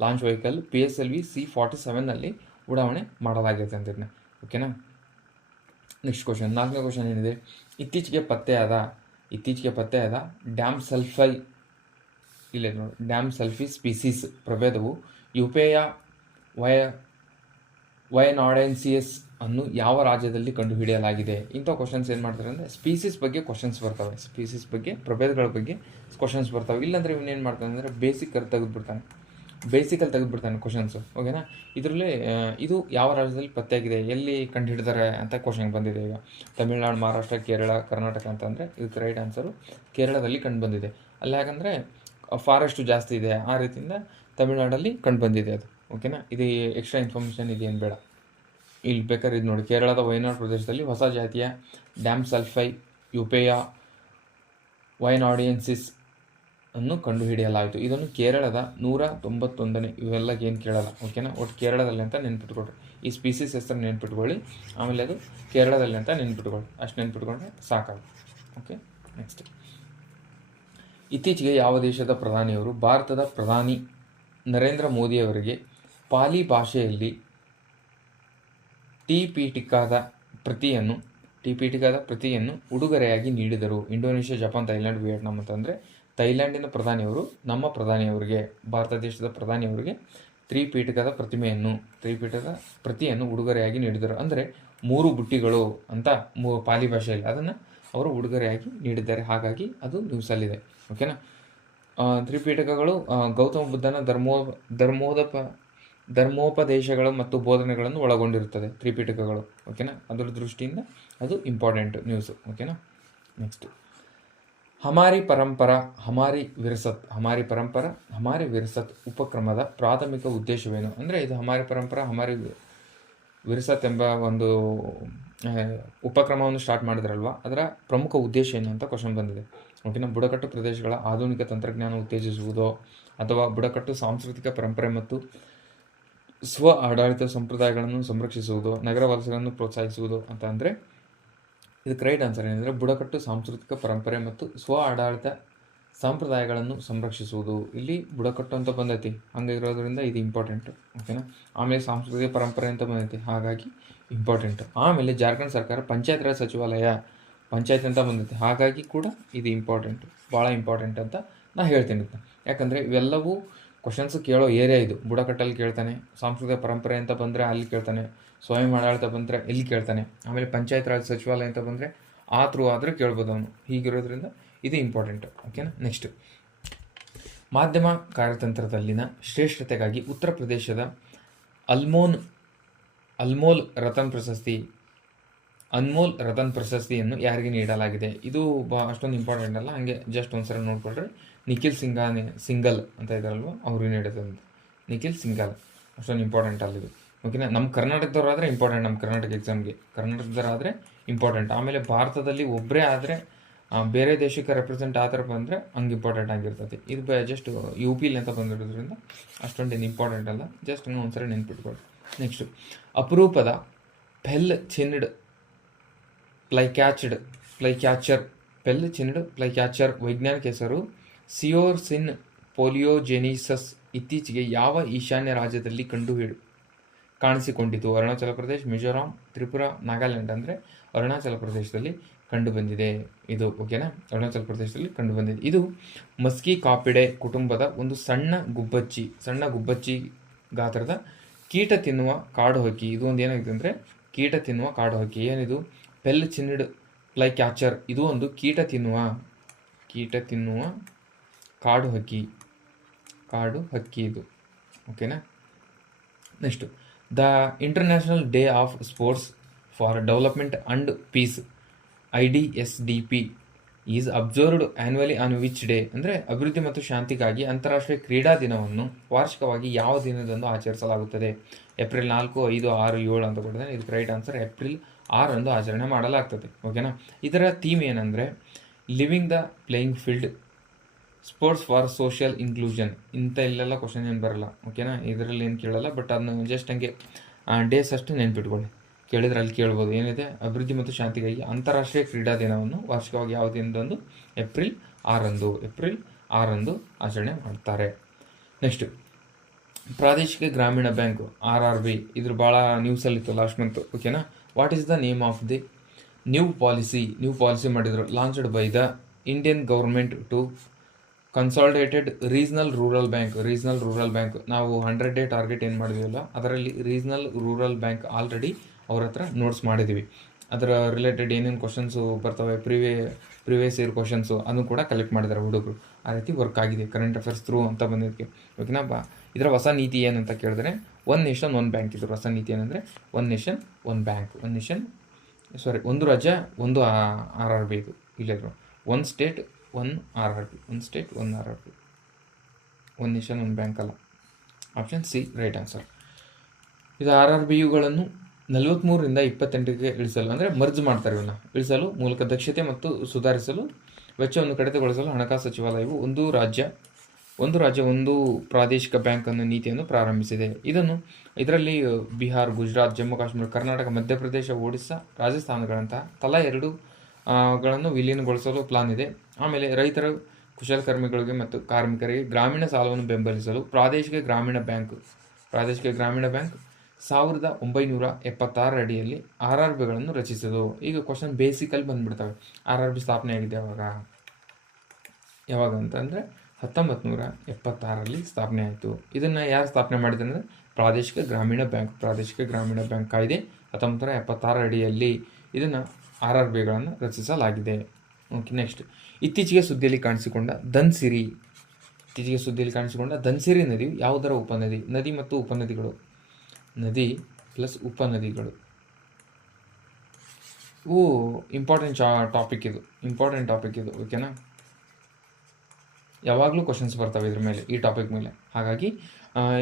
launch vehicle PSLV C-47ನಲ್ಲಿ ಉಡಾವಣೆ ಮಾಡಲಾಗಿದೆ ಅಂತ ಇದನ್ನ. ಓಕೆನಾ, ನೆಕ್ಸ್ಟ್ ಕ್ವಶನ್, 4ನೇ ಕ್ವಶನ್ ಏನಿದೆ, ಇತ್ತೀಚೆಗೆ ಪತ್ತೆಯಾದ ಡ್ಯಾಮ್ ಸಲ್ಫಿ ಸ್ಪೀಸೀಸ್ ಪ್ರಭೇದವು ಯುಪೇಯ ವಯನಾಡೆನ್ಸಿಯಸ್ ಅನ್ನು ಯಾವ ರಾಜ್ಯದಲ್ಲಿ ಕಂಡುಹಿಡಿಯಲಾಗಿದೆ? ಇಂಥ ಕ್ವಶನ್ಸ್ ಏನು ಮಾಡ್ತಾರೆ ಅಂದರೆ, ಸ್ಪೀಸೀಸ್ ಬಗ್ಗೆ ಕ್ವಶನ್ಸ್ ಬರ್ತವೆ, ಸ್ಪೀಸೀಸ್ ಬಗ್ಗೆ, ಪ್ರಭೇದಗಳ ಬಗ್ಗೆ ಕ್ವಶನ್ಸ್ ಬರ್ತವೆ. ಇಲ್ಲಾಂದರೆ ಇವನೇನು ಮಾಡ್ತಾನೆ ಅಂದರೆ ಬೇಸಿಕಲ್ಲಿ ತೆಗೆದುಬಿಡ್ತಾನೆ ಕ್ವಶನ್ಸು. ಓಕೆನಾ, ಇದರಲ್ಲಿ ಇದು ಯಾವ ರಾಜ್ಯದಲ್ಲಿ ಪತ್ತೆಯಾಗಿದೆ, ಎಲ್ಲಿ ಕಂಡುಹಿಡಿದಾರೆ ಅಂತ ಕ್ವಶನ್ ಬಂದಿದೆ. ಈಗ ತಮಿಳ್ನಾಡು, ಮಹಾರಾಷ್ಟ್ರ, ಕೇರಳ, ಕರ್ನಾಟಕ ಅಂತಂದರೆ ಇದಕ್ಕೆ ರೈಟ್ ಆನ್ಸರು ಕೇರಳದಲ್ಲಿ ಕಂಡು ಬಂದಿದೆ. ಅಲ್ಲಿ ಯಾಕಂದರೆ ಫಾರೆಸ್ಟು ಜಾಸ್ತಿ ಇದೆ, ಆ ರೀತಿಯಿಂದ ತಮಿಳ್ನಾಡಲ್ಲಿ ಕಂಡು ಬಂದಿದೆ ಅದು. ಓಕೆನಾ, ಇದು ಎಕ್ಸ್ಟ್ರಾ ಇನ್ಫಾರ್ಮೇಷನ್ ಇದೇನು ಬೇಡ, ಇಲ್ಲಿ ಬೇಕಾದ್ರೆ ಇದು ನೋಡಿ. ಕೇರಳದ ವಯನಾಡ್ ಪ್ರದೇಶದಲ್ಲಿ ಹೊಸ ಜಾತಿಯ ಡ್ಯಾಮ್ ಸಲ್ಫೈ ಯುಪೇಯ ವಯನಾಡಿಯನ್ಸಿಸ್ ಅನ್ನು ಕಂಡುಹಿಡಿಯಲಾಯಿತು. ಇದನ್ನು ಕೇರಳದ 191ನೇ, ಇವೆಲ್ಲ ಏನು ಕೇಳಲ್ಲ. ಓಕೆನಾ, ಒಟ್ಟು ಕೇರಳದಲ್ಲಿ ಅಂತ ನೆನ್ಪಿಟ್ಕೊಳ್ರಿ. ಈ ಸ್ಪೀಸೀಸ್ ಹೆಸರು ನೆನ್ಪಿಟ್ಕೊಳ್ಳಿ, ಆಮೇಲೆ ಅದು ಕೇರಳದಲ್ಲಿ ಅಂತ ನೆನ್ಪಿಟ್ಕೊಳ್ಳಿ. ಅಷ್ಟು ನೆನ್ಪಿಟ್ಕೊಂಡ್ರೆ ಸಾಕಾಗುತ್ತೆ. ಓಕೆ, ನೆಕ್ಸ್ಟ್, ಇತ್ತೀಚೆಗೆ ಯಾವ ದೇಶದ ಪ್ರಧಾನಿಯವರು ಭಾರತದ ಪ್ರಧಾನಿ ನರೇಂದ್ರ ಮೋದಿಯವರಿಗೆ ಪಾಲಿ ಭಾಷೆಯಲ್ಲಿ ಟಿಪಿಟಿಕಾದ ಪ್ರತಿಯನ್ನು ಉಡುಗೊರೆಯಾಗಿ ನೀಡಿದರು? ಇಂಡೋನೇಷ್ಯಾ, ಜಪಾನ್, ಥೈಲ್ಯಾಂಡ್, ವಿಯೆಟ್ನಾಂ ಅಂತಂದರೆ ಥೈಲ್ಯಾಂಡಿನ ಪ್ರಧಾನಿಯವರು ನಮ್ಮ ಪ್ರಧಾನಿಯವರಿಗೆ, ಭಾರತ ದೇಶದ ಪ್ರಧಾನಿಯವರಿಗೆ ತ್ರಿಪೀಠಿಕದ ಪ್ರತಿಯನ್ನು ಉಡುಗೊರೆಯಾಗಿ ನೀಡಿದರು. ಅಂದರೆ 3 ಬುಟ್ಟಿಗಳು ಅಂತ ಪಾಲಿ ಭಾಷೆಯಲ್ಲಿ ಅದನ್ನು ಅವರು ಉಡುಗೊರೆಯಾಗಿ ನೀಡಿದ್ದಾರೆ, ಹಾಗಾಗಿ ಅದು ನ್ಯೂಸಲ್ಲಿದೆ. ಓಕೆನಾ, ತ್ರಿಪೀಠಕಗಳು ಗೌತಮ ಬುದ್ಧನ ಧರ್ಮೋಪದೇಶಗಳು ಮತ್ತು ಬೋಧನೆಗಳನ್ನು ಒಳಗೊಂಡಿರುತ್ತದೆ ತ್ರಿಪೀಠಕಗಳು. ಓಕೆನಾ, ಅದರ ದೃಷ್ಟಿಯಿಂದ ಅದು ಇಂಪಾರ್ಟೆಂಟ್ ನ್ಯೂಸು. ಓಕೆನಾ, ನೆಕ್ಸ್ಟ್, ಹಮಾರಿ ಪರಂಪರಾ ಹಮಾರಿ ವಿರಸತ್ ಉಪಕ್ರಮದ ಪ್ರಾಥಮಿಕ ಉದ್ದೇಶವೇನು? ಅಂದರೆ ಇದು ಹಮಾರಿ ಪರಂಪರಾ ಹಮಾರಿ ವಿರಸತ್ ಎಂಬ ಒಂದು ಉಪಕ್ರಮವನ್ನು ಸ್ಟಾರ್ಟ್ ಮಾಡಿದ್ರಲ್ವ, ಅದರ ಪ್ರಮುಖ ಉದ್ದೇಶ ಏನು ಅಂತ ಕ್ವಶನ್ ಬಂದಿದೆ. ಓಕೆನಾ, ಬುಡಕಟ್ಟು ಪ್ರದೇಶಗಳ ಆಧುನಿಕ ತಂತ್ರಜ್ಞಾನ ಉತ್ತೇಜಿಸುವುದೋ, ಅಥವಾ ಬುಡಕಟ್ಟು ಸಾಂಸ್ಕೃತಿಕ ಪರಂಪರೆ ಮತ್ತು ಸ್ವ ಆಡಳಿತ ಸಂಪ್ರದಾಯಗಳನ್ನು ಸಂರಕ್ಷಿಸುವುದು, ನಗರ ವಲಸೆಗಳನ್ನು ಪ್ರೋತ್ಸಾಹಿಸುವುದು ಅಂತ ಅಂದರೆ ಇದಕ್ಕೆ ರೈಟ್ ಆನ್ಸರ್ ಏನಂದರೆ ಬುಡಕಟ್ಟು ಸಾಂಸ್ಕೃತಿಕ ಪರಂಪರೆ ಮತ್ತು ಸ್ವ ಆಡಳಿತ ಸಂಪ್ರದಾಯಗಳನ್ನು ಸಂರಕ್ಷಿಸುವುದು. ಇಲ್ಲಿ ಬುಡಕಟ್ಟು ಅಂತ ಬಂದೈತಿ, ಹಂಗಿರೋದ್ರಿಂದ ಇದು ಇಂಪಾರ್ಟೆಂಟು. ಓಕೆನಾ, ಆಮೇಲೆ ಸಾಂಸ್ಕೃತಿಕ ಪರಂಪರೆ ಅಂತ ಬಂದೈತಿ, ಹಾಗಾಗಿ ಇಂಪಾರ್ಟೆಂಟು. ಆಮೇಲೆ ಜಾರ್ಖಂಡ್ ಸರ್ಕಾರ ಪಂಚಾಯತ್ ರಾಜ್ ಸಚಿವಾಲಯ ಪಂಚಾಯತ್ ಅಂತ ಬಂದೈತಿ, ಹಾಗಾಗಿ ಕೂಡ ಇದು ಇಂಪಾರ್ಟೆಂಟು, ಭಾಳ ಇಂಪಾರ್ಟೆಂಟ್ ಅಂತ ನಾನು ಹೇಳ್ತೀನಿ. ಯಾಕಂದರೆ ಇವೆಲ್ಲವೂ ಕ್ವಶನ್ಸ್ ಕೇಳೋ ಏರಿಯಾ ಇದು. ಬುಡಕಟ್ಟಲ್ಲಿ ಕೇಳ್ತಾನೆ, ಸಾಂಸ್ಕೃತಿಕ ಪರಂಪರೆ ಅಂತ ಬಂದರೆ ಅಲ್ಲಿ ಕೇಳ್ತಾನೆ, ಸ್ವಯಂ ಆಡಳಿತ ಬಂದರೆ ಇಲ್ಲಿ ಕೇಳ್ತಾನೆ, ಆಮೇಲೆ ಪಂಚಾಯತ್ ರಾಜ್ ಸಚಿವಾಲಯ ಅಂತ ಬಂದರೆ ಆ ಥ್ರೂ ಆದರೆ ಕೇಳ್ಬೋದು ಅವನು. ಹೀಗಿರೋದ್ರಿಂದ ಇದು ಇಂಪಾರ್ಟೆಂಟ್. ಓಕೆನಾ. ನೆಕ್ಸ್ಟ್, ಮಾಧ್ಯಮ ಕಾರ್ಯತಂತ್ರದಲ್ಲಿನ ಶ್ರೇಷ್ಠತೆಗಾಗಿ ಉತ್ತರ ಪ್ರದೇಶದ ಅನ್ಮೋಲ್ ರತನ್ ಪ್ರಶಸ್ತಿಯನ್ನು ಯಾರಿಗೆ ನೀಡಲಾಗಿದೆ? ಇದು ಅಷ್ಟೊಂದು ಇಂಪಾರ್ಟೆಂಟ್ ಅಲ್ಲ, ಹಾಗೆ ಜಸ್ಟ್ ಒಂದ್ಸಲ ನೋಡ್ಕೊಳ್ರಿ. ನಿಖಿಲ್ ಸಿಂಗಲ್ ಅಂತ ಇದ್ದಾರಲ್ವ, ಅವ್ರಿಗೆ ನೀಡುತ್ತೆ. ನಿಖಿಲ್ ಸಿಂಗಲ್ ಅಷ್ಟೊಂದು ಇಂಪಾರ್ಟೆಂಟ್ ಅಲ್ಲಿದು. ಓಕೆನಾ. ನಮ್ಮ ಕರ್ನಾಟಕದವರಾದರೆ ಇಂಪಾರ್ಟೆಂಟ್, ನಮ್ಮ ಕರ್ನಾಟಕ ಎಕ್ಸಾಮ್ಗೆ ಕರ್ನಾಟಕದವರಾದರೆ ಇಂಪಾರ್ಟೆಂಟ್. ಆಮೇಲೆ ಭಾರತದಲ್ಲಿ ಒಬ್ಬರೇ ಆದರೆ ಬೇರೆ ದೇಶಕ್ಕೆ ರೆಪ್ರೆಸೆಂಟ್ ಆ ಥರ ಬಂದರೆ ಹಂಗೆ ಇಂಪಾರ್ಟೆಂಟ್ ಆಗಿರ್ತದೆ. ಇದು ಜಸ್ಟ್ ಯು ಪಿಲಿ ಅಂತ ಬಂದಿರೋದ್ರಿಂದ ಅಷ್ಟೊಂದೇನು ಇಂಪಾರ್ಟೆಂಟ್ ಅಲ್ಲ, ಜಸ್ಟ್ ಒಂದ್ಸರಿ ನೆನ್ಪಿಟ್ಕೊಳ್ಳಿ. ನೆಕ್ಸ್ಟು, ಅಪರೂಪದ ಪೆಲ್ ಚಿನ್ಡ್ ಫ್ಲೈಕ್ಯಾಚರ್ ವೈಜ್ಞಾನಿಕ ಹೆಸರು ಸಿಯೋರ್ಸಿನ್ ಪೋಲಿಯೋಜೆನಿಸಸ್ ಇತ್ತೀಚೆಗೆ ಯಾವ ಈಶಾನ್ಯ ರಾಜ್ಯದಲ್ಲಿ ಕಾಣಿಸಿಕೊಂಡಿತು? ಅರುಣಾಚಲ ಪ್ರದೇಶ, ಮಿಜೋರಾಂ, ತ್ರಿಪುರ, ನಾಗಾಲ್ಯಾಂಡ್. ಅಂದರೆ ಅರುಣಾಚಲ ಪ್ರದೇಶದಲ್ಲಿ ಕಂಡುಬಂದಿದೆ ಇದು. ಓಕೆನಾ. ಅರುಣಾಚಲ ಪ್ರದೇಶದಲ್ಲಿ ಕಂಡುಬಂದಿದೆ. ಇದು ಮಸ್ಕಿ ಕಾಪಿಡೆ ಕುಟುಂಬದ ಒಂದು ಸಣ್ಣ ಗುಬ್ಬಚ್ಚಿ ಗಾತ್ರದ ಕೀಟ ತಿನ್ನುವ ಕಾಡು ಹಕ್ಕಿ. ಇದು ಒಂದು ಏನಾಗಿದೆ ಅಂದರೆ ಕೀಟ ತಿನ್ನುವ ಕಾಡು ಹಕ್ಕಿ. ಏನಿದು? ಪೆಲ್ ಚಿನ್ಡ್ ಫ್ಲೈಕ್ಯಾಚರ್. ಇದು ಒಂದು ಕೀಟ ತಿನ್ನುವ ಕಾಡು ಹಕ್ಕಿ ಇದು. ಓಕೆನಾ. Next, the international day of sports for development and peace IDSDP is observed annually on which day? ಅಂದರೆ ಅಭಿವೃದ್ಧಿ ಮತ್ತು ಶಾಂತಿಗಾಗಿ ಅಂತಾರಾಷ್ಟ್ರೀಯ ಕ್ರೀಡಾ ದಿನವನ್ನು ವಾರ್ಷಿಕವಾಗಿ ಯಾವ ದಿನದಂದು ಆಚರಿಸಲಾಗುತ್ತದೆ? ಏಪ್ರಿಲ್ 4, 5, 6, 7 ಅಂತ ಕೊಟ್ಟಿದ್ದಾರೆ. ಇದಕ್ಕೆ ರೈಟ್ ಆನ್ಸರ್ ಏಪ್ರಿಲ್ 6 ಅಂದು ಆಚರಣೆ ಮಾಡಲಾಗ್ತದೆ. ಓಕೆನಾ. ಇದರ ಥೀಮ್ ಏನಂದರೆ living the playing field, sports for social inclusion. ಇಲ್ಲೆಲ್ಲ ಕ್ವಶನ್ ಏನು ಬರಲ್ಲ. ಓಕೆನಾ. ಇದರಲ್ಲಿ ಏನು ಕೇಳಲ್ಲ, ಬಟ್ ಅದನ್ನು ಜಸ್ಟ್ ಹಂಗೆ ಡೇಸ್ ಅಷ್ಟು ನೆನ್ಪಿಟ್ಕೊಳ್ಳಿ. ಕೇಳಿದ್ರೆ ಅಲ್ಲಿ ಕೇಳ್ಬೋದು. ಏನಿದೆ? ಅಭಿವೃದ್ಧಿ ಮತ್ತು ಶಾಂತಿಗಾಗಿ ಅಂತಾರಾಷ್ಟ್ರೀಯ ಕ್ರೀಡಾ ದಿನವನ್ನು ವಾರ್ಷಿಕವಾಗಿ ಯಾವ ದಿನದಂದು? ಏಪ್ರಿಲ್ 6 ಆಚರಣೆ ಮಾಡ್ತಾರೆ. ನೆಕ್ಸ್ಟ್, ಪ್ರಾದೇಶಿಕ ಗ್ರಾಮೀಣ ಬ್ಯಾಂಕ್ RRB, ಇದ್ರ ಭಾಳ ನ್ಯೂಸಲ್ಲಿತ್ತು ಲಾಸ್ಟ್ ಮಂತ್. ಓಕೆನಾ. What is the name of the new policy ಮಾಡಿದರು launched by the Indian government to consolidated regional rural bank. ನಾವು 100 ಡೇ ಟಾರ್ಗೆಟ್ ಏನು ಮಾಡಿದೀವಲ್ಲ, ಅದರಲ್ಲಿ ರೀಜ್ನಲ್ ರೂರಲ್ ಬ್ಯಾಂಕ್ ಆಲ್ರೆಡಿ ಅವ್ರ ಹತ್ರ ನೋಟ್ಸ್ ಮಾಡಿದ್ದೀವಿ. ಅದರ ರಿಲೇಟೆಡ್ ಏನೇನು ಕ್ವಶನ್ಸು ಬರ್ತವೆ, ಪ್ರಿವಿಯಸ್ ಇಯರ್ ಕ್ವಶನ್ಸು, ಅದನ್ನು ಕೂಡ ಕಲೆಕ್ಟ್ ಮಾಡಿದ್ದಾರೆ ಹುಡುಗರು. ಆ ರೀತಿ ವರ್ಕ್ ಆಗಿದೆ ಕರೆಂಟ್ ಅಫೇರ್ಸ್ ಥ್ರೂ ಅಂತ ಬಂದಿದ್ದಕ್ಕೆ. ಓಕೆನಾ. ಇದರ ಹೊಸ ನೀತಿ ಏನಂತ ಕೇಳಿದ್ರೆ ಒನ್ ನೇಷನ್ ಒನ್ ಬ್ಯಾಂಕ್. ಇದ್ರ ಹೊಸ ನೀತಿ ಏನಂದರೆ ಒನ್ ನೇಷನ್ ಒನ್ ಬ್ಯಾಂಕ್. ಒಂದು ರಾಜ್ಯ ಒಂದು RRB. ಇದು ಇಲ್ಲಿದ್ರು one state one RRB. One nation one bank ಅಲ್ಲ. Option C right answer. ಇದು RRBಯುಗಳನ್ನು 43ರಿಂದ 28ಕ್ಕೆ ಇಳಿಸಲು, ಅಂದರೆ ಮರ್ಜ್ ಮಾಡ್ತಾರೆ ಇವನ್ನ, ಇಳಿಸಲು ಮೂಲಕ ದಕ್ಷತೆ ಮತ್ತು ಸುಧಾರಿಸಲು ವೆಚ್ಚವನ್ನು ಕಡಿತಗೊಳಿಸಲು ಹಣಕಾಸು ಸಚಿವಾಲಯವು ಒಂದು ರಾಜ್ಯ ಒಂದು ಪ್ರಾದೇಶಿಕ ಬ್ಯಾಂಕ್ ಅನ್ನೋ ನೀತಿಯನ್ನು ಪ್ರಾರಂಭಿಸಿದೆ. ಇದರಲ್ಲಿ ಬಿಹಾರ್, ಗುಜರಾತ್, ಜಮ್ಮು ಕಾಶ್ಮೀರ, ಕರ್ನಾಟಕ, ಮಧ್ಯಪ್ರದೇಶ, ಒಡಿಸ್ಸಾ, ರಾಜಸ್ಥಾನಗಳಂತಹ ತಲಾ 2 ಗಳನ್ನು ವಿಲೀನಗೊಳಿಸಲು ಪ್ಲಾನ್ ಇದೆ. ಆಮೇಲೆ ರೈತರು, ಕುಶಲಕರ್ಮಿಗಳಿಗೆ ಮತ್ತು ಕಾರ್ಮಿಕರಿಗೆ ಗ್ರಾಮೀಣ ಸಾಲವನ್ನು ಬೆಂಬಲಿಸಲು ಪ್ರಾದೇಶಿಕ ಗ್ರಾಮೀಣ ಬ್ಯಾಂಕ್ 1976 ಅಡಿಯಲ್ಲಿ RRBಗಳನ್ನು ರಚಿಸಿದವು. ಈಗ ಕ್ವಶನ್ ಬೇಸಿಕಲ್ಲಿ ಬಂದುಬಿಡ್ತವೆ. RRB ಸ್ಥಾಪನೆ ಆಗಿದೆ ಯಾವಾಗ ಅಂತಂದರೆ 1976ರಲ್ಲಿ ಸ್ಥಾಪನೆ ಆಯಿತು. ಇದನ್ನು ಯಾರು ಸ್ಥಾಪನೆ ಮಾಡಿದ್ದಾರೆ ಅಂದರೆ ಪ್ರಾದೇಶಿಕ ಗ್ರಾಮೀಣ ಬ್ಯಾಂಕ್ ಕಾಯ್ದೆ 1976 ಅಡಿಯಲ್ಲಿ ಇದನ್ನು RRBಗಳನ್ನು ರಚಿಸಲಾಗಿದೆ. ಓಕೆ. ನೆಕ್ಸ್ಟ್, ಇತ್ತೀಚೆಗೆ ಸುದ್ದಿಯಲ್ಲಿ ಕಾಣಿಸಿಕೊಂಡ ಧನ್ಸಿರಿ ನದಿಯು ಯಾವುದರ ಉಪನದಿ? ನದಿ ಮತ್ತು ಉಪನದಿಗಳು, ನದಿ ಪ್ಲಸ್ ಉಪನದಿಗಳು ಇವು ಇಂಪಾರ್ಟೆಂಟ್ ಟಾಪಿಕ್ ಇದು. ಓಕೆನಾ. ಯಾವಾಗಲೂ ಕ್ವಶನ್ಸ್ ಬರ್ತವೆ ಇದ್ರ ಮೇಲೆ, ಈ ಟಾಪಿಕ್ ಮೇಲೆ. ಹಾಗಾಗಿ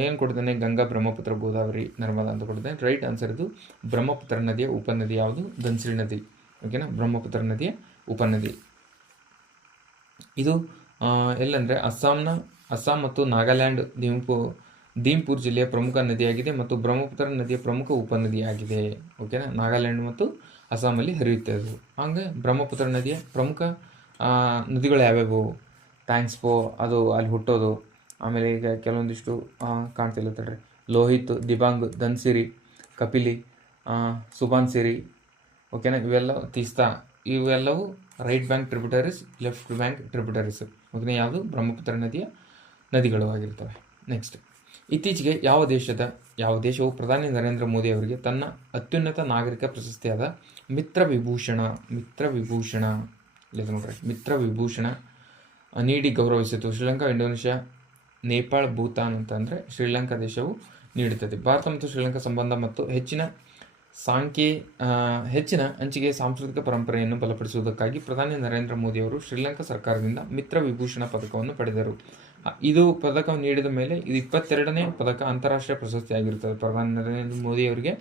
ಏನು ಕೊಡ್ತಾನೆ? ಗಂಗಾ, ಬ್ರಹ್ಮಪುತ್ರ, ಗೋದಾವರಿ, ನರ್ಮದಾ ಅಂತ ಕೊಡ್ತಾನೆ. ರೈಟ್ ಆನ್ಸರ್ ಇದು ಬ್ರಹ್ಮಪುತ್ರ ನದಿಯ ಉಪನದಿ ಯಾವುದು? ಧನ್ಸಿರಿ ನದಿ. ಓಕೆನಾ. ಬ್ರಹ್ಮಪುತ್ರ ನದಿಯ ಉಪನದಿ. ಇದು ಎಲ್ಲಂದರೆ ಅಸ್ಸಾಂ ಮತ್ತು ನಾಗಾಲ್ಯಾಂಡ್ ದೀಂಪುರ್ ಜಿಲ್ಲೆಯ ಪ್ರಮುಖ ನದಿಯಾಗಿದೆ ಮತ್ತು ಬ್ರಹ್ಮಪುತ್ರ ನದಿಯ ಪ್ರಮುಖ ಉಪನದಿಯಾಗಿದೆ. ಓಕೆನಾ. ನಾಗಾಲ್ಯಾಂಡ್ ಮತ್ತು ಅಸ್ಸಾಮಲ್ಲಿ ಹರಿಯುತ್ತೆ ಅದು. ಹಾಗೆ ಬ್ರಹ್ಮಪುತ್ರ ನದಿಯ ಪ್ರಮುಖ ನದಿಗಳು ಯಾವ್ಯಾವು? ಟ್ಯಾಂಕ್ಸ್ಪೋ, ಅದು ಅಲ್ಲಿ ಹುಟ್ಟೋದು. ಆಮೇಲೆ ಈಗ ಕೆಲವೊಂದಿಷ್ಟು ಕಾಣ್ತಿಲ್ಲ ತಡ್ರಿ, ಲೋಹಿತ್, ದಿಬಾಂಗ್, ಧನ್ಸಿರಿ, ಕಪಿಲಿ, ಸುಬಾನ್ಸಿರಿ. ಓಕೆನಾ. ಇವೆಲ್ಲ ತೀಸ್ತಾ, ಇವೆಲ್ಲವೂ right bank tributaries, left bank tributaries. ಓಕೆನಾ. ಯಾವುದು? ಬ್ರಹ್ಮಪುತ್ರ ನದಿಯ ನದಿಗಳು ಆಗಿರ್ತವೆ. ನೆಕ್ಸ್ಟ್, ಇತ್ತೀಚೆಗೆ ಯಾವ ದೇಶವು ಪ್ರಧಾನಿ ನರೇಂದ್ರ ಮೋದಿ ಅವರಿಗೆ ತನ್ನ ಅತ್ಯುನ್ನತ ನಾಗರಿಕ ಪ್ರಶಸ್ತಿಯಾದ ಮಿತ್ರ ವಿಭೂಷಣ ನೀಡಿ ಗೌರವಿಸಿತು? ಶ್ರೀಲಂಕಾ, ಇಂಡೋನೇಷ್ಯಾ, ನೇಪಾಳ, ಭೂತಾನ್ ಅಂತಂದರೆ ಶ್ರೀಲಂಕಾ ದೇಶವು ನೀಡುತ್ತದೆ. ಭಾರತ ಮತ್ತು ಶ್ರೀಲಂಕಾ ಸಂಬಂಧ ಮತ್ತು ಹೆಚ್ಚಿನ ಹಂಚಿಕೆ ಸಾಂಸ್ಕೃತಿಕ ಪರಂಪರೆಯನ್ನು ಬಲಪಡಿಸುವುದಕ್ಕಾಗಿ ಪ್ರಧಾನಿ ನರೇಂದ್ರ ಮೋದಿ ಅವರು ಶ್ರೀಲಂಕಾ ಸರ್ಕಾರದಿಂದ ಮಿತ್ರ ವಿಭೂಷಣ ಪದಕವನ್ನು ಪಡೆದರು. ಇದು ಪದಕವನ್ನು ನೀಡಿದ ಮೇಲೆ ಇದು 22ನೇ ಪದಕ, ಅಂತಾರಾಷ್ಟ್ರೀಯ ಪ್ರಶಸ್ತಿ ಆಗಿರುತ್ತದೆ. ಪ್ರಧಾನಿ ನರೇಂದ್ರ ಮೋದಿ ಅವರಿಗೆ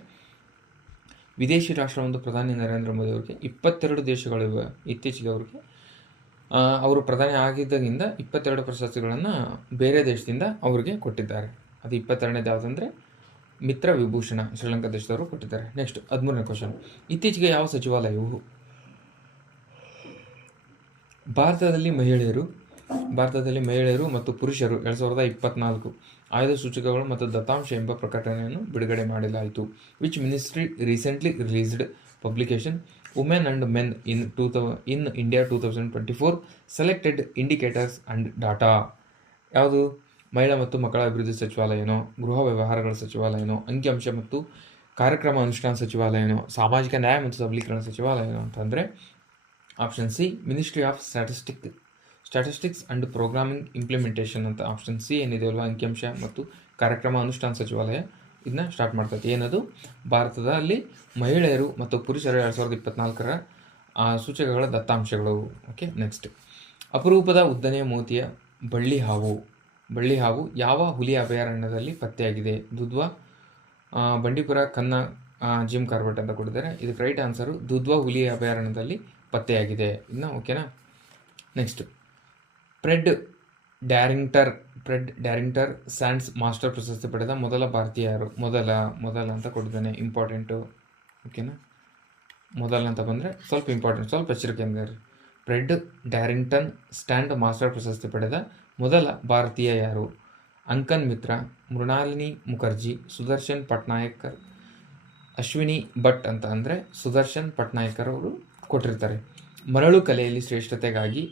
ವಿದೇಶಿ ರಾಷ್ಟ್ರವೊಂದು ಪ್ರಧಾನಿ ನರೇಂದ್ರ ಮೋದಿ ಅವರಿಗೆ 22 ದೇಶಗಳಿವೆ. ಇತ್ತೀಚೆಗೆ ಅವರು ಪ್ರಧಾನಿ ಆಗಿದ್ದರಿಂದ 22 ಪ್ರಶಸ್ತಿಗಳನ್ನು ಬೇರೆ ದೇಶದಿಂದ ಅವರಿಗೆ ಕೊಟ್ಟಿದ್ದಾರೆ. ಅದು 22ನೇದು ಯಾವುದಂದರೆ ಮಿತ್ರ ವಿಭೂಷಣ ಶ್ರೀಲಂಕಾ ದೇಶದವರು ಕೊಟ್ಟಿದ್ದಾರೆ. ನೆಕ್ಸ್ಟ್ 13ನೇ ಕ್ವಶನ್, ಇತ್ತೀಚೆಗೆ ಯಾವ ಸಚಿವಾಲಯವು ಭಾರತದಲ್ಲಿ ಮಹಿಳೆಯರು ಮತ್ತು ಪುರುಷರು 2024 ಆಯ್ದ ಸೂಚಕಗಳು ಮತ್ತು ದತ್ತಾಂಶ ಎಂಬ ಪ್ರಕಟಣೆಯನ್ನು ಬಿಡುಗಡೆ ಮಾಡಲಾಯಿತು? Which ministry recently released publication women and men in India 2024 selected indicators and data? ಯಾವುದು? ಮಹಿಳಾ ಮತ್ತು ಮಕ್ಕಳ ಅಭಿವೃದ್ಧಿ ಸಚಿವಾಲಯನೋ, ಗೃಹ ವ್ಯವಹಾರಗಳ ಸಚಿವಾಲಯನೋ, ಅಂಕಿಅಂಶ ಮತ್ತು ಕಾರ್ಯಕ್ರಮ ಅನುಷ್ಠಾನ ಸಚಿವಾಲಯನೋ, ಸಾಮಾಜಿಕ ನ್ಯಾಯ ಮತ್ತು ಸಬಲೀಕರಣ ಸಚಿವಾಲಯನೋ ಅಂತಂದರೆ option C, ministry of statistics and programming implementation ಅಂತ. ಆಪ್ಷನ್ ಸಿ ಏನಿದೆಯಲ್ವ, ಅಂಕಿಅಂಶ ಮತ್ತು ಕಾರ್ಯಕ್ರಮ ಅನುಷ್ಠಾನ ಸಚಿವಾಲಯ ಇದನ್ನ ಸ್ಟಾರ್ಟ್ ಮಾಡ್ತೈತಿ. ಏನದು? ಭಾರತದಲ್ಲಿ ಮಹಿಳೆಯರು ಮತ್ತು ಪುರುಷರು 2024 ಸೂಚಕಗಳ ದತ್ತಾಂಶಗಳು. ಓಕೆ. ನೆಕ್ಸ್ಟ್, ಅಪರೂಪದ ಉದ್ದನೆಯ ಮೋತಿಯ ಬಳ್ಳಿ ಹಾವು ಯಾವ ಹುಲಿ ಅಭಯಾರಣ್ಯದಲ್ಲಿ ಪತ್ತೆಯಾಗಿದೆ? ದುಧ್ವಾ, ಬಂಡೀಪುರ, ಕನ್ನ, ಜಿಮ್ ಕಾರ್ಬೆಟ್ ಅಂತ ಕೊಟ್ಟಿದ್ದಾರೆ. ಇದಕ್ಕೆ ರೈಟ್ ಆನ್ಸರು ದುಧ್ವಾ ಹುಲಿ ಅಭಯಾರಣ್ಯದಲ್ಲಿ ಪತ್ತೆಯಾಗಿದೆ. ಇನ್ನು ಓಕೆನಾ. ನೆಕ್ಸ್ಟ್, ಫ್ರೆಡ್ ಡ್ಯಾರಿಂಗ್ಟನ್ ಸ್ಯಾಂಡ್ಸ್ ಮಾಸ್ಟರ್ ಪ್ರಶಸ್ತಿ ಪಡೆದ ಮೊದಲ ಭಾರತೀಯ ಯಾರು? ಮೊದಲ ಅಂತ ಕೊಟ್ಟಿದ್ದಾನೆ, ಇಂಪಾರ್ಟೆಂಟು. ಓಕೆನಾ. ಮೊದಲ ಅಂತ ಬಂದರೆ ಸ್ವಲ್ಪ ಇಂಪಾರ್ಟೆಂಟ್, ಸ್ವಲ್ಪ ಎಚ್ಚರಿಕೆಯಿಂದ ಇರಿ. ಫ್ರೆಡ್ ಡ್ಯಾರಿಂಗ್ಟನ್ ಸ್ಟ್ಯಾಂಡ್ ಮಾಸ್ಟರ್ ಪ್ರಶಸ್ತಿ ಪಡೆದ ಮೊದಲ ಭಾರತೀಯ ಯಾರು? ಅಂಕನ್ ಮಿತ್ರ, ಮೃಣಾಲಿನಿ ಮುಖರ್ಜಿ, ಸುದರ್ಶನ್ ಪಟ್ನಾಯಕರ್, ಅಶ್ವಿನಿ ಭಟ್ ಅಂತ ಅಂದರೆ ಸುದರ್ಶನ್ ಪಟ್ನಾಯಕರ್ ಅವರು ಕೊಟ್ಟಿರ್ತಾರೆ. ಮರಳು ಕಲೆಯಲ್ಲಿ ಶ್ರೇಷ್ಠತೆಗಾಗಿ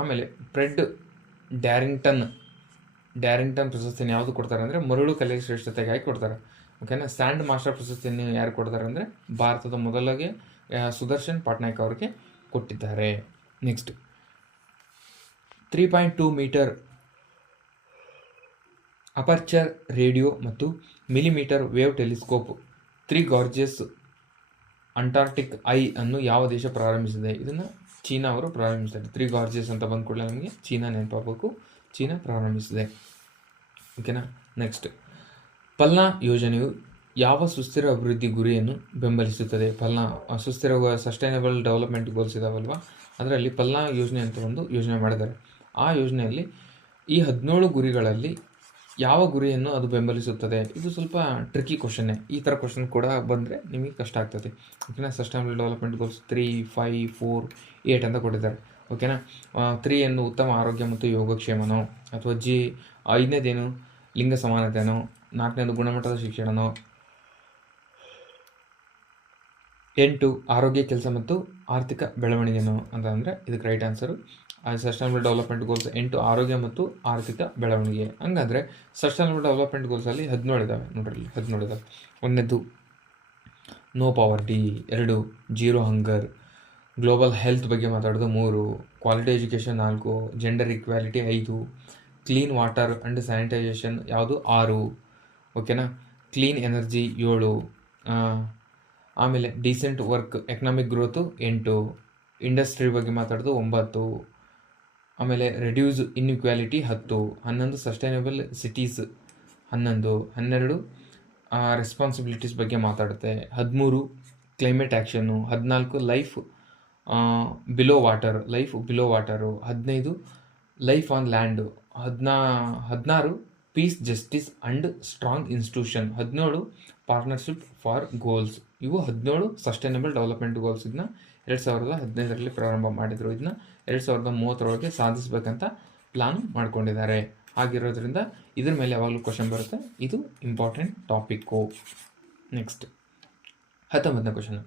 ಆಮೇಲೆ ಫ್ರೆಡ್ ಡ್ಯಾರಿಂಗ್ಟನ್ ಪ್ರಶಸ್ತಿಯನ್ನು ಯಾವುದು ಕೊಡ್ತಾರೆ ಅಂದರೆ ಮರಳು ಕಲೆಯಲ್ಲಿ ಶ್ರೇಷ್ಠತೆಗಾಗಿ ಕೊಡ್ತಾರೆ. ಓಕೆನಾ. ಸ್ಟ್ಯಾಂಡ್ ಮಾಸ್ಟರ್ ಪ್ರಶಸ್ತಿಯನ್ನು ಯಾರು ಕೊಡ್ತಾರೆ ಅಂದರೆ ಭಾರತದ ಮೊದಲಿಗೆ ಸುದರ್ಶನ್ ಪಟ್ನಾಯಕ್ ಅವರಿಗೆ ಕೊಟ್ಟಿದ್ದಾರೆ. ನೆಕ್ಸ್ಟ್, 3.2 ಮೀಟರ್ ಅಪರ್ಚರ್ ರೇಡಿಯೋ ಮತ್ತು millimetre wave telescope 3 gorgeous Antarctic I ಅನ್ನು ಯಾವ ದೇಶ ಪ್ರಾರಂಭಿಸಿದೆ? ಇದನ್ನು ಚೀನಾ ಅವರು ಪ್ರಾರಂಭಿಸಿದ್ದಾರೆ. 3 ಗಾರ್ಜಿಯಸ್ ಅಂತ ಬಂದ ಕೂಡಲೇ ನಮಗೆ ಚೀನಾ ನೆನಪಾಗಬೇಕು. ಚೀನಾ ಪ್ರಾರಂಭಿಸಿದೆ. ಓಕೆನಾ. ನೆಕ್ಸ್ಟ್, ಪಲ್ನಾ ಯೋಜನೆಯು ಯಾವ ಸುಸ್ಥಿರ ಅಭಿವೃದ್ಧಿ ಗುರಿಯನ್ನು ಬೆಂಬಲಿಸುತ್ತದೆ? ಸುಸ್ಥಿರ ಸಸ್ಟೈನಬಲ್ ಡೆವಲಪ್ಮೆಂಟ್ ಗೋಲ್ಸ್ ಇದಾವಲ್ವ, ಅದರಲ್ಲಿ ಪಲ್ನಾ ಯೋಜನೆ ಅಂತ ಒಂದು ಯೋಜನೆ ಮಾಡಿದ್ದಾರೆ. ಆ ಯೋಜನೆಯಲ್ಲಿ ಈ 17 ಗುರಿಗಳಲ್ಲಿ ಯಾವ ಗುರಿಯನ್ನು ಅದು ಬೆಂಬಲಿಸುತ್ತದೆ? ಇದು ಸ್ವಲ್ಪ ಟ್ರಿಕಿ ಕ್ವಶನ್ನೇ. ಈ ಥರ ಕ್ವಶನ್ ಕೂಡ ಬಂದರೆ ನಿಮಗೆ ಕಷ್ಟ ಆಗ್ತದೆ. ಓಕೆನಾ. ಸಸ್ಟೈನಬಲ್ ಡೆವಲಪ್ಮೆಂಟ್ ಗೋಲ್ಸ್ 3, 5, 4, 8 ಅಂತ ಕೊಟ್ಟಿದ್ದಾರೆ. ಓಕೆನಾ. 3 ಎಂದು ಉತ್ತಮ ಆರೋಗ್ಯ ಮತ್ತು ಯೋಗಕ್ಷೇಮನೋ, ಅಥವಾ 5ನೇದೇನು ಲಿಂಗ ಸಮಾನತೆನೋ, 4ನೇದು ಗುಣಮಟ್ಟದ ಶಿಕ್ಷಣನೋ, 8 ಆರೋಗ್ಯ, ಕೆಲಸ ಮತ್ತು ಆರ್ಥಿಕ ಬೆಳವಣಿಗೆನೋ ಅಂತ ಅಂದರೆ ಇದಕ್ಕೆ right answer sustainable development goals 8 ಆರೋಗ್ಯ ಮತ್ತು ಆರ್ಥಿಕ ಬೆಳವಣಿಗೆ. ಹಂಗಂದರೆ ಸಸ್ಟೈನಬಲ್ ಡೆವಲಪ್ಮೆಂಟ್ ಗೋಲ್ಸಲ್ಲಿ 17 ಇದ್ದಾವೆ ನೋಡ್ರಿ. 17 ಇದ್ದಾವೆ. 1ನೇದು no poverty, 2 zero hunger, global health ಬಗ್ಗೆ ಮಾತಾಡೋದು 3, quality education 4, gender equality 5, clean water and sanitisation ಯಾವುದು 6, ಓಕೆನಾ. ಕ್ಲೀನ್ ಎನರ್ಜಿ 7, ಆಮೇಲೆ decent work economic growth 8, industry ಬಗ್ಗೆ ಮಾತಾಡೋದು 9, ಆಮೇಲೆ reduce inequality 10, 11 sustainable cities 11, 12 responsibilities ಬಗ್ಗೆ ಮಾತಾಡುತ್ತೆ, 13 climate action, 14 life below water, 15 life on land, 16 peace, justice and strong institution, 17 partnership for goals. ಇವು 17 sustainable development goals. ಇದನ್ನ 2015ರಲ್ಲಿ ಪ್ರಾರಂಭ ಮಾಡಿದರು. ಇದನ್ನ 2030 ಸಾಧಿಸಬೇಕಂತ ಪ್ಲಾನ್ ಮಾಡ್ಕೊಂಡಿದ್ದಾರೆ. ಹಾಗಿರೋದ್ರಿಂದ ಇದ್ರ ಮೇಲೆ ಯಾವಾಗಲೂ ಕ್ವಶನ್ ಬರುತ್ತೆ. ಇದು ಇಂಪಾರ್ಟೆಂಟ್ ಟಾಪಿಕ್ಕು. ನೆಕ್ಸ್ಟ್ 19ನೇ ಕ್ವಶನ್,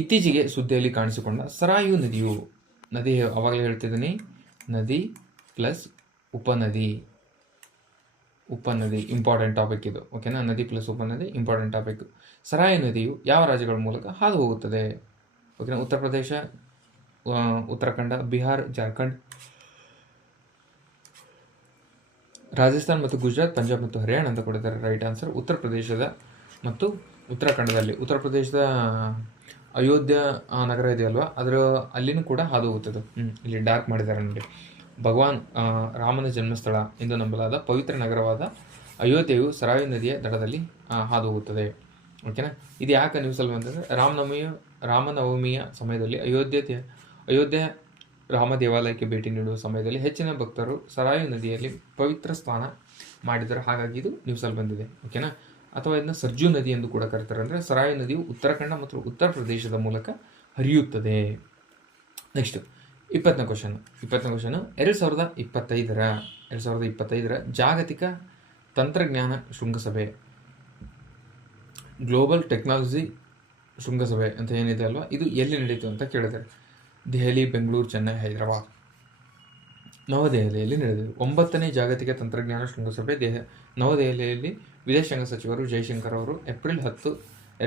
ಇತ್ತೀಚೆಗೆ ಸುದ್ದಿಯಲ್ಲಿ ಕಾಣಿಸಿಕೊಂಡ ಸರಾಯು ನದಿ, ಆವಾಗಲೇ ಹೇಳ್ತಿದ್ದೀನಿ, ನದಿ ಪ್ಲಸ್ ಉಪನದಿ ಇಂಪಾರ್ಟೆಂಟ್ ಟಾಪಿಕ್ ಇದು. ಓಕೆನಾ, ನದಿ ಪ್ಲಸ್ ಉಪನದಿ ಇಂಪಾರ್ಟೆಂಟ್ ಟಾಪಿಕ್. ಸರಾಯಿ ನದಿಯು ಯಾವ ರಾಜ್ಯಗಳ ಮೂಲಕ ಹಾದು ಹೋಗುತ್ತದೆ? ಓಕೆನಾ, ಉತ್ತರ ಪ್ರದೇಶ, ಉತ್ತರಾಖಂಡ, ಬಿಹಾರ್, ಜಾರ್ಖಂಡ್, ರಾಜಸ್ಥಾನ್ ಮತ್ತು ಗುಜರಾತ್, ಪಂಜಾಬ್ ಮತ್ತು ಹರಿಯಾಣ ಅಂತ ಕೊಟ್ಟಿದ್ದಾರೆ. ರೈಟ್ ಆನ್ಸರ್ ಉತ್ತರ ಪ್ರದೇಶದ ಮತ್ತು ಉತ್ತರಾಖಂಡದಲ್ಲಿ. ಉತ್ತರ ಪ್ರದೇಶದ ಅಯೋಧ್ಯ ನಗರ ಇದೆಯಲ್ವಾ, ಅಲ್ಲಿನೂ ಕೂಡ ಹಾದು ಹೋಗುತ್ತದೆ. ಇಲ್ಲಿ ಡಾರ್ಕ್ ಮಾಡಿದ್ದಾರೆ ನೋಡಿ. ಭಗವಾನ್ ರಾಮನ ಜನ್ಮಸ್ಥಳ ಎಂದು ನಂಬಲಾದ ಪವಿತ್ರ ನಗರವಾದ ಅಯೋಧ್ಯೆಯು ಸರಾಯು ನದಿಯ ದಡದಲ್ಲಿ ಹಾದು ಹೋಗುತ್ತದೆ. ಓಕೆನಾ, ಇದು ಯಾಕೆ ನ್ಯೂಸಲ್ಲಿ ಬಂತಂದರೆ ರಾಮನವಮಿಯ ಸಮಯದಲ್ಲಿ ಅಯೋಧ್ಯೆ ರಾಮ ದೇವಾಲಯಕ್ಕೆ ಭೇಟಿ ನೀಡುವ ಸಮಯದಲ್ಲಿ ಹೆಚ್ಚಿನ ಭಕ್ತರು ಸರಾಯು ನದಿಯಲ್ಲಿ ಪವಿತ್ರ ಸ್ನಾನ ಮಾಡಿದ್ದಾರೆ. ಹಾಗಾಗಿ ಇದು ನ್ಯೂಸಲ್ಲಿ ಬಂದಿದೆ. ಓಕೆನಾ, ಅಥವಾ ಇದನ್ನು ಸರ್ಜು ನದಿ ಎಂದು ಕೂಡ ಕರೀತಾರೆ. ಅಂದರೆ ಸರಾಯು ನದಿಯು ಉತ್ತರಾಖಂಡ ಮತ್ತು ಉತ್ತರ ಪ್ರದೇಶದ ಮೂಲಕ ಹರಿಯುತ್ತದೆ. Next 20ನೇ question. 2025ರ ಜಾಗತಿಕ ತಂತ್ರಜ್ಞಾನ ಶೃಂಗಸಭೆ, ಗ್ಲೋಬಲ್ ಟೆಕ್ನಾಲಜಿ ಶೃಂಗಸಭೆ ಅಂತ ಏನಿದೆ ಅಲ್ವಾ, ಇದು ಎಲ್ಲಿ ನಡೀತು ಅಂತ ಕೇಳಿದ್ದಾರೆ. ದೆಹಲಿ, ಬೆಂಗಳೂರು, ಚೆನ್ನೈ, ಹೈದರಾಬಾದ್, ನವದೆಹಲಿಯಲ್ಲಿ ನಡೆದಿದೆ. 9ನೇ ಜಾಗತಿಕ ತಂತ್ರಜ್ಞಾನ ಶೃಂಗಸಭೆ ನವದೆಹಲಿಯಲ್ಲಿ ವಿದೇಶಾಂಗ ಸಚಿವರು ಜೈಶಂಕರ್ ಅವರು ಏಪ್ರಿಲ್ 10,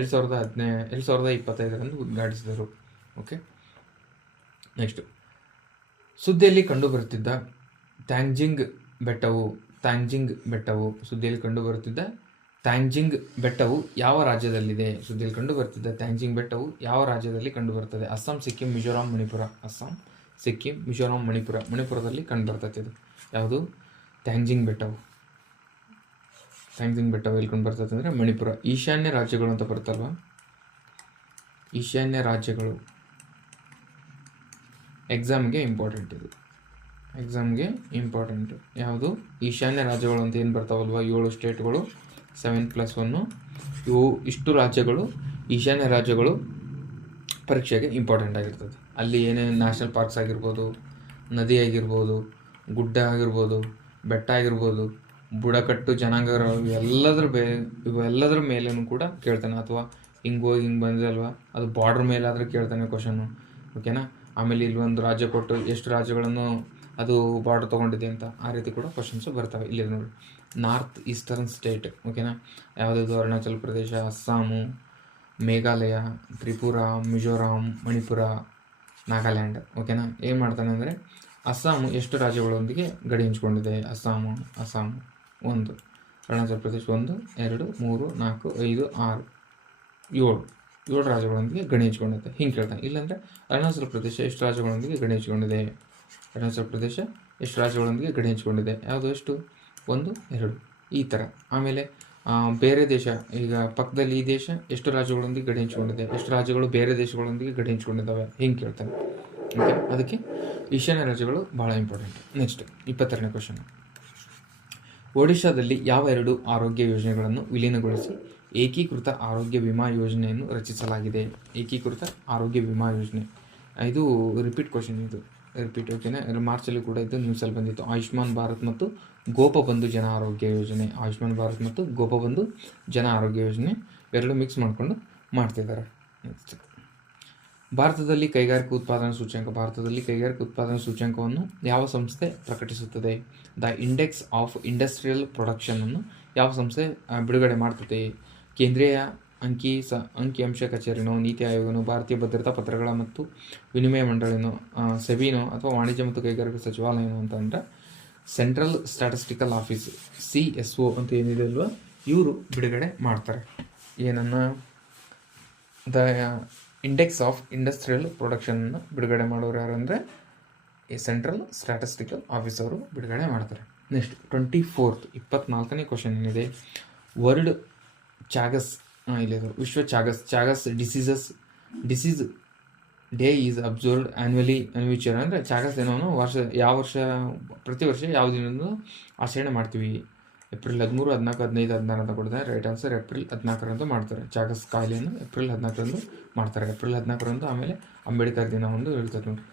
2025 ಉದ್ಘಾಟಿಸಿದರು. ಓಕೆ, ನೆಕ್ಸ್ಟ್ ಸುದ್ದಿಯಲ್ಲಿ ಕಂಡುಬರುತ್ತಿದ್ದ ಟ್ಯಾಂಜಿಂಗ್ ಬೆಟ್ಟವು ಯಾವ ರಾಜ್ಯದಲ್ಲಿದೆ? ಸುದ್ದಿಯಲ್ಲಿ ಕಂಡುಬರುತ್ತಿದ್ದ ಟ್ಯಾಂಜಿಂಗ್ ಬೆಟ್ಟವು ಯಾವ ರಾಜ್ಯದಲ್ಲಿ ಕಂಡುಬರುತ್ತದೆ? ಅಸ್ಸಾಂ, ಸಿಕ್ಕಿಂ, ಮಿಜೋರಾಂ, ಮಣಿಪುರ. ಮಣಿಪುರದಲ್ಲಿ ಕಂಡುಬರ್ತೈತೆ ಇದು. ಯಾವುದು? ಟ್ಯಾಂಜಿಂಗ್ ಬೆಟ್ಟವು ಎಲ್ಲಿ ಕಂಡುಬರ್ತೈತೆ ಅಂದರೆ ಮಣಿಪುರ. ಈಶಾನ್ಯ ರಾಜ್ಯಗಳು ಅಂತ ಬರುತ್ತಲ್ವ, ಈಶಾನ್ಯ ರಾಜ್ಯಗಳು ಎಕ್ಸಾಮ್ಗೆ ಇಂಪಾರ್ಟೆಂಟು. ಯಾವುದು? ಈಶಾನ್ಯ ರಾಜ್ಯಗಳು ಅಂತ ಏನು ಬರ್ತಾವಲ್ವ, 7 ಸ್ಟೇಟ್ಗಳು, 7+1, ಇಷ್ಟು ರಾಜ್ಯಗಳು, ಈಶಾನ್ಯ ರಾಜ್ಯಗಳು ಪರೀಕ್ಷೆಗೆ ಇಂಪಾರ್ಟೆಂಟ್ ಆಗಿರ್ತದೆ. ಅಲ್ಲಿ ಏನೇನು ನ್ಯಾಷನಲ್ ಪಾರ್ಕ್ಸ್ ಆಗಿರ್ಬೋದು, ನದಿ ಆಗಿರ್ಬೋದು, ಗುಡ್ಡ ಆಗಿರ್ಬೋದು, ಬೆಟ್ಟ ಆಗಿರ್ಬೋದು, ಬುಡಕಟ್ಟು ಜನಾಂಗ ಇವೆಲ್ಲದರ ಮೇಲೇನು ಕೂಡ ಕೇಳ್ತಾನೆ. ಅಥವಾ ಹಿಂಗೆ ಬಂದಿದಲ್ವ, ಅದು ಬಾರ್ಡ್ರ್ ಮೇಲಾದರೆ ಕೇಳ್ತಾನೆ ಕ್ವಶನ್ನು. ಓಕೆನಾ, ಆಮೇಲೆ ಇಲ್ಲಿ ಒಂದು ರಾಜ್ಯ ಕೊಟ್ಟು ಎಷ್ಟು ರಾಜ್ಯಗಳನ್ನು ಅದು ಬಾರ್ಡರ್ ತೊಗೊಂಡಿದೆ ಅಂತ ಆ ರೀತಿ ಕೂಡ ಕ್ವಶನ್ಸು ಬರ್ತವೆ. ಇಲ್ಲಿ ನೋಡಿ, ನಾರ್ತ್ ಈಸ್ಟರ್ನ್ ಸ್ಟೇಟ್. ಓಕೆನಾ, ಯಾವುದಾದ್ರು ಅರುಣಾಚಲ್ ಪ್ರದೇಶ, ಅಸ್ಸಾಮು, ಮೇಘಾಲಯ, ತ್ರಿಪುರ, ಮಿಜೋರಾಂ, ಮಣಿಪುರ, ನಾಗಾಲ್ಯಾಂಡ್. ಓಕೆನಾ, ಏನು ಮಾಡ್ತಾನೆ ಅಂದರೆ ಅಸ್ಸಾಮು ಎಷ್ಟು ರಾಜ್ಯಗಳೊಂದಿಗೆ ಗಡಿ ಹಂಚ್ಕೊಂಡಿದೆ? ಅಸ್ಸಾಮು 1, ಅರುಣಾಚಲ್ ಪ್ರದೇಶ 1, 2, 3, 4, 5, 6, 7 ರಾಜ್ಯಗಳೊಂದಿಗೆ ಗಡಿ ಹಂಚ್ಕೊಂಡಿದೆ. ಹಿಂಗೆ ಕೇಳ್ತಾನೆ. ಇಲ್ಲಾಂದರೆ ಅರುಣಾಚಲ ಪ್ರದೇಶ ಎಷ್ಟು ರಾಜ್ಯಗಳೊಂದಿಗೆ ಗಡಿ ಹಂಚ್ಕೊಂಡಿದೆ? ಯಾವುದು? ಎಷ್ಟು? 1, 2 ಈ ಥರ. ಆಮೇಲೆ ಬೇರೆ ದೇಶ, ಈಗ ಪಕ್ಕದಲ್ಲಿ ಈ ದೇಶ ಎಷ್ಟು ರಾಜ್ಯಗಳೊಂದಿಗೆ ಗಡಿ ಹಂಚ್ಕೊಂಡಿದೆ, ಎಷ್ಟು ರಾಜ್ಯಗಳು ಬೇರೆ ದೇಶಗಳೊಂದಿಗೆ ಗಡಿ ಹಂಚ್ಕೊಂಡಿದ್ದಾವೆ, ಹಿಂಗೆ ಕೇಳ್ತಾನೆ. ಓಕೆ, ಅದಕ್ಕೆ ಈಶಾನ್ಯ ರಾಜ್ಯಗಳು ಭಾಳ ಇಂಪಾರ್ಟೆಂಟ್. Next 22ನೇ question. ಒಡಿಶಾದಲ್ಲಿ ಯಾವ 2 ಆರೋಗ್ಯ ಯೋಜನೆಗಳನ್ನು ವಿಲೀನಗೊಳಿಸಿ ಏಕೀಕೃತ ಆರೋಗ್ಯ ವಿಮಾ ಯೋಜನೆಯನ್ನು ರಚಿಸಲಾಗಿದೆ? ಏಕೀಕೃತ ಆರೋಗ್ಯ ವಿಮಾ ಯೋಜನೆ, ಇದು ರಿಪೀಟ್ ಕ್ವಶನ್. ಓಕೆನಾ, ಮಾರ್ಚಲ್ಲಿ ಕೂಡ ಇದು ನ್ಯೂಸಲ್ಲಿ ಬಂದಿತ್ತು. ಆಯುಷ್ಮಾನ್ ಭಾರತ್ ಮತ್ತು ಗೋಪಬಂಧು ಜನ ಆರೋಗ್ಯ ಯೋಜನೆ ಎರಡು ಮಿಕ್ಸ್ ಮಾಡಿಕೊಂಡು ಮಾಡ್ತಿದ್ದಾರೆ. ನೆಕ್ಸ್ಟ್, ಭಾರತದಲ್ಲಿ ಕೈಗಾರಿಕಾ ಉತ್ಪಾದನಾ ಸೂಚ್ಯಂಕವನ್ನು ಯಾವ ಸಂಸ್ಥೆ ಪ್ರಕಟಿಸುತ್ತದೆ? ದ ಇಂಡೆಕ್ಸ್ ಆಫ್ ಇಂಡಸ್ಟ್ರಿಯಲ್ ಪ್ರೊಡಕ್ಷನನ್ನು ಯಾವ ಸಂಸ್ಥೆ ಬಿಡುಗಡೆ ಮಾಡ್ತದೆ? ಕೇಂದ್ರೀಯ ಅಂಕಿಅಂಶ ಕಚೇರಿನೋ, ನೀತಿ ಆಯೋಗನೋ, ಭಾರತೀಯ ಭದ್ರತಾ ಪತ್ರಗಳ ಮತ್ತು ವಿನಿಮಯ ಮಂಡಳಿನೋ, ಸೆಬಿನೋ, ಅಥವಾ ವಾಣಿಜ್ಯ ಮತ್ತು ಕೈಗಾರಿಕಾ ಸಚಿವಾಲಯನೋ ಅಂತಂದರೆ ಸೆಂಟ್ರಲ್ ಸ್ಟ್ಯಾಟಿಸ್ಟಿಕಲ್ ಆಫೀಸ್, CSO ಅಂತ ಏನಿದೆ ಅಲ್ವಾ, ಇವರು ಬಿಡುಗಡೆ ಮಾಡ್ತಾರೆ. ಏನನ್ನು? ದ ಇಂಡೆಕ್ಸ್ ಆಫ್ ಇಂಡಸ್ಟ್ರಿಯಲ್ ಪ್ರೊಡಕ್ಷನನ್ನು ಬಿಡುಗಡೆ ಮಾಡೋರು ಯಾರು ಅಂದರೆ ಈ ಸೆಂಟ್ರಲ್ ಸ್ಟ್ಯಾಟಿಸ್ಟಿಕಲ್ ಆಫೀಸ್ ಅವರು ಬಿಡುಗಡೆ ಮಾಡ್ತಾರೆ. ನೆಕ್ಸ್ಟ್ 24ನೇ ಕ್ವಶನ್ ಏನಿದೆ? ವರ್ಲ್ಡ್ ಚಾಗಸ್ ವಿಶ್ವ Chagas disease day is observed annually ಅನ್ವಿಚರ್. ಅಂದರೆ ಚಾಗಸ್ ದಿನವನ್ನು ಪ್ರತಿ ವರ್ಷ ಯಾವ ದಿನವನ್ನು ಆಚರಣೆ ಮಾಡ್ತೀವಿ? ಏಪ್ರಿಲ್ 13, 14, 15, 16 ಅಂತ ಕೊಡ್ತಾರೆ. ರೈಟ್ ಆನ್ಸರ್ ಏಪ್ರಿಲ್ 14ರಂದು ಮಾಡ್ತಾರೆ. ಚಾಗಸ್ ಕಾಯಿಲೆಯನ್ನು ಏಪ್ರಿಲ್ 14ರಂದು ಮಾಡ್ತಾರೆ. ಏಪ್ರಿಲ್ 14ರಂದು. ಆಮೇಲೆ ಅಂಬೇಡ್ಕರ್ ದಿನ ಒಂದು ಹೇಳ್ತಾರೆ ನೋಡಿ,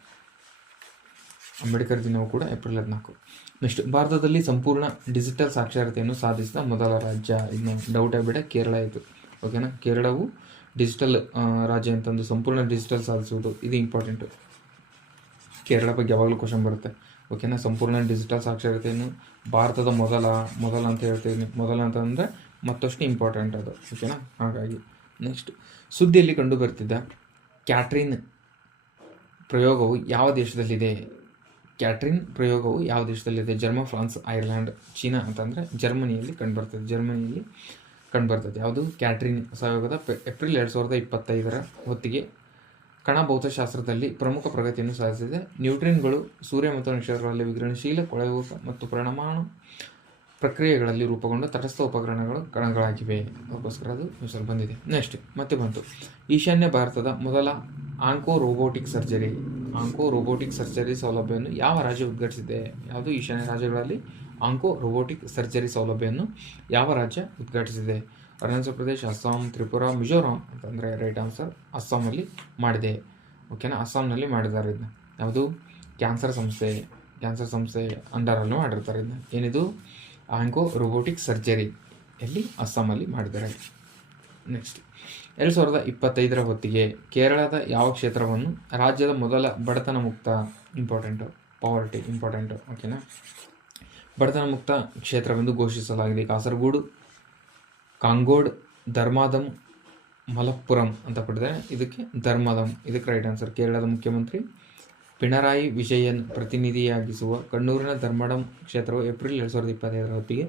ಅಂಬೇಡ್ಕರ್ ದಿನವೂ ಕೂಡ ಏಪ್ರಿಲ್ 14. ನೆಕ್ಸ್ಟ್, ಭಾರತದಲ್ಲಿ ಸಂಪೂರ್ಣ ಡಿಜಿಟಲ್ ಸಾಕ್ಷರತೆಯನ್ನು ಸಾಧಿಸಿದ ಮೊದಲ ರಾಜ್ಯ? ಇನ್ನು ಡೌಟ್ ಆಗಬೇಡ, ಕೇರಳ ಇದು. ಓಕೆನಾ, ಕೇರಳವು ಡಿಜಿಟಲ್ ರಾಜ್ಯ ಅಂತಂದು ಸಂಪೂರ್ಣ ಡಿಜಿಟಲ್ ಸಾಧಿಸುವುದು, ಇದು ಇಂಪಾರ್ಟೆಂಟು. ಕೇರಳ ಬಗ್ಗೆ ಯಾವಾಗಲೂ ಕ್ವಶನ್ ಬರುತ್ತೆ. ಓಕೆನಾ. ಸಂಪೂರ್ಣ ಡಿಜಿಟಲ್ ಸಾಕ್ಷರತೆಯನ್ನು ಭಾರತದ ಮೊದಲ ಅಂತ ಹೇಳ್ತೀನಿ. ಮೊದಲ ಅಂತಂದರೆ ಮತ್ತಷ್ಟು ಇಂಪಾರ್ಟೆಂಟ್ ಅದು, ಓಕೆನಾ. ಹಾಗಾಗಿ ನೆಕ್ಸ್ಟ್, ಸುದ್ದಿಯಲ್ಲಿ ಕಂಡು ಬರ್ತಿದ್ದ ಕ್ಯಾಟ್ರಿನ್ ಪ್ರಯೋಗವು ಯಾವ ದೇಶದಲ್ಲಿದೆ? ಕ್ಯಾಟ್ರಿನ್ ಪ್ರಯೋಗವು ಯಾವ ದೇಶದಲ್ಲಿದೆ? ಜರ್ಮನ್, ಫ್ರಾನ್ಸ್, ಐರ್ಲ್ಯಾಂಡ್, ಚೀನಾ ಅಂತಂದರೆ ಜರ್ಮನಿಯಲ್ಲಿ ಕಂಡುಬರ್ತದೆ. ಯಾವುದು? ಕ್ಯಾಟ್ರಿನ್ ಪ್ರಯೋಗದ ಏಪ್ರಿಲ್ 2025 ಹೊತ್ತಿಗೆ ಕಣ ಭೌತಶಾಸ್ತ್ರದಲ್ಲಿ ಪ್ರಮುಖ ಪ್ರಗತಿಯನ್ನು ಸಾಧಿಸಿದೆ. ನ್ಯೂಟ್ರಿನ್ಗಳು ಸೂರ್ಯ ಮತ್ತು ನಕ್ಷತ್ರಗಳಲ್ಲಿ ವಿಕಿರಣಶೀಲ, ಕೊಳೆಯುವ ಮತ್ತು ಪರಿಣಾಮಾಣು ಪ್ರಕ್ರಿಯೆಗಳಲ್ಲಿ ರೂಪುಗೊಂಡ ತಟಸ್ಥ ಉಪಕರಣಗಳು ಕಣಗಳಾಗಿವೆ. ಅದಕ್ಕೋಸ್ಕರ ಅದು ನ್ಯೂಸಲ್ಲಿ ಬಂದಿದೆ. ನೆಕ್ಸ್ಟ್ ಮತ್ತೆ ಬಂತು, ಈಶಾನ್ಯ ಭಾರತದ ಮೊದಲ ಆಂಕೋ ರೋಬೋಟಿಕ್ ಸರ್ಜರಿ ಸೌಲಭ್ಯವನ್ನು ಯಾವ ರಾಜ್ಯ ಉದ್ಘಾಟಿಸಿದೆ? ಯಾವುದು? ಈಶಾನ್ಯ ರಾಜ್ಯಗಳಲ್ಲಿ ಆಂಕೋ ರೋಬೋಟಿಕ್ ಸರ್ಜರಿ ಸೌಲಭ್ಯವನ್ನು ಯಾವ ರಾಜ್ಯ ಉದ್ಘಾಟಿಸಿದೆ? ಅರುಣಾಚಲ ಪ್ರದೇಶ, ಅಸ್ಸಾಂ, ತ್ರಿಪುರಾ, ಮಿಜೋರಾಂ ಅಂತಂದರೆ ರೈಟ್ ಆನ್ಸರ್ ಅಸ್ಸಾಮಲ್ಲಿ ಮಾಡಿದೆ, ಓಕೆನಾ. ಅಸ್ಸಾಂನಲ್ಲಿ ಮಾಡಿದ್ದಾರೆ ಇದನ್ನ. ಯಾವುದು? ಕ್ಯಾನ್ಸರ್ ಸಂಸ್ಥೆ ಅಂಡರಲ್ಲೂ ಮಾಡಿರ್ತಾರೆ ಇದನ್ನ. ಏನಿದು? ಆಂಕೋ ರೋಬೋಟಿಕ್ ಸರ್ಜರಿ ಎಲ್ಲಿ? ಅಸ್ಸಾಮಲ್ಲಿ ಮಾಡಿದ್ದಾರೆ. ನೆಕ್ಸ್ಟ್, 2025 ಹೊತ್ತಿಗೆ ಕೇರಳದ ಯಾವ ಕ್ಷೇತ್ರವನ್ನು ರಾಜ್ಯದ ಮೊದಲ ಬಡತನ ಮುಕ್ತ ಇಂಪಾರ್ಟೆಂಟು ಓಕೆನಾ, ಬಡತನ ಮುಕ್ತ ಕ್ಷೇತ್ರವೆಂದು ಘೋಷಿಸಲಾಗಿದೆ? ಕಾಸರಗೋಡು, ಕಾಂಗೋಡ್, ಧರ್ಮಾದಮ್, ಮಲಪ್ಪುರಂ ಅಂತ ಕೊಟ್ಟಿದ್ದಾರೆ. ಇದಕ್ಕೆ ಧರ್ಮಾದಂ, ಇದಕ್ಕೆ ರೈಟ್ ಆನ್ಸರ್. ಕೇರಳದ ಮುಖ್ಯಮಂತ್ರಿ ಪಿಣರಾಯಿ ವಿಜಯನ್ ಪ್ರತಿನಿಧಿಯಾಗಿಸುವ ಕಣ್ಣೂರಿನ ಧರ್ಮಡಂ ಕ್ಷೇತ್ರವು ಏಪ್ರಿಲ್ 2025 ಹೊತ್ತಿಗೆ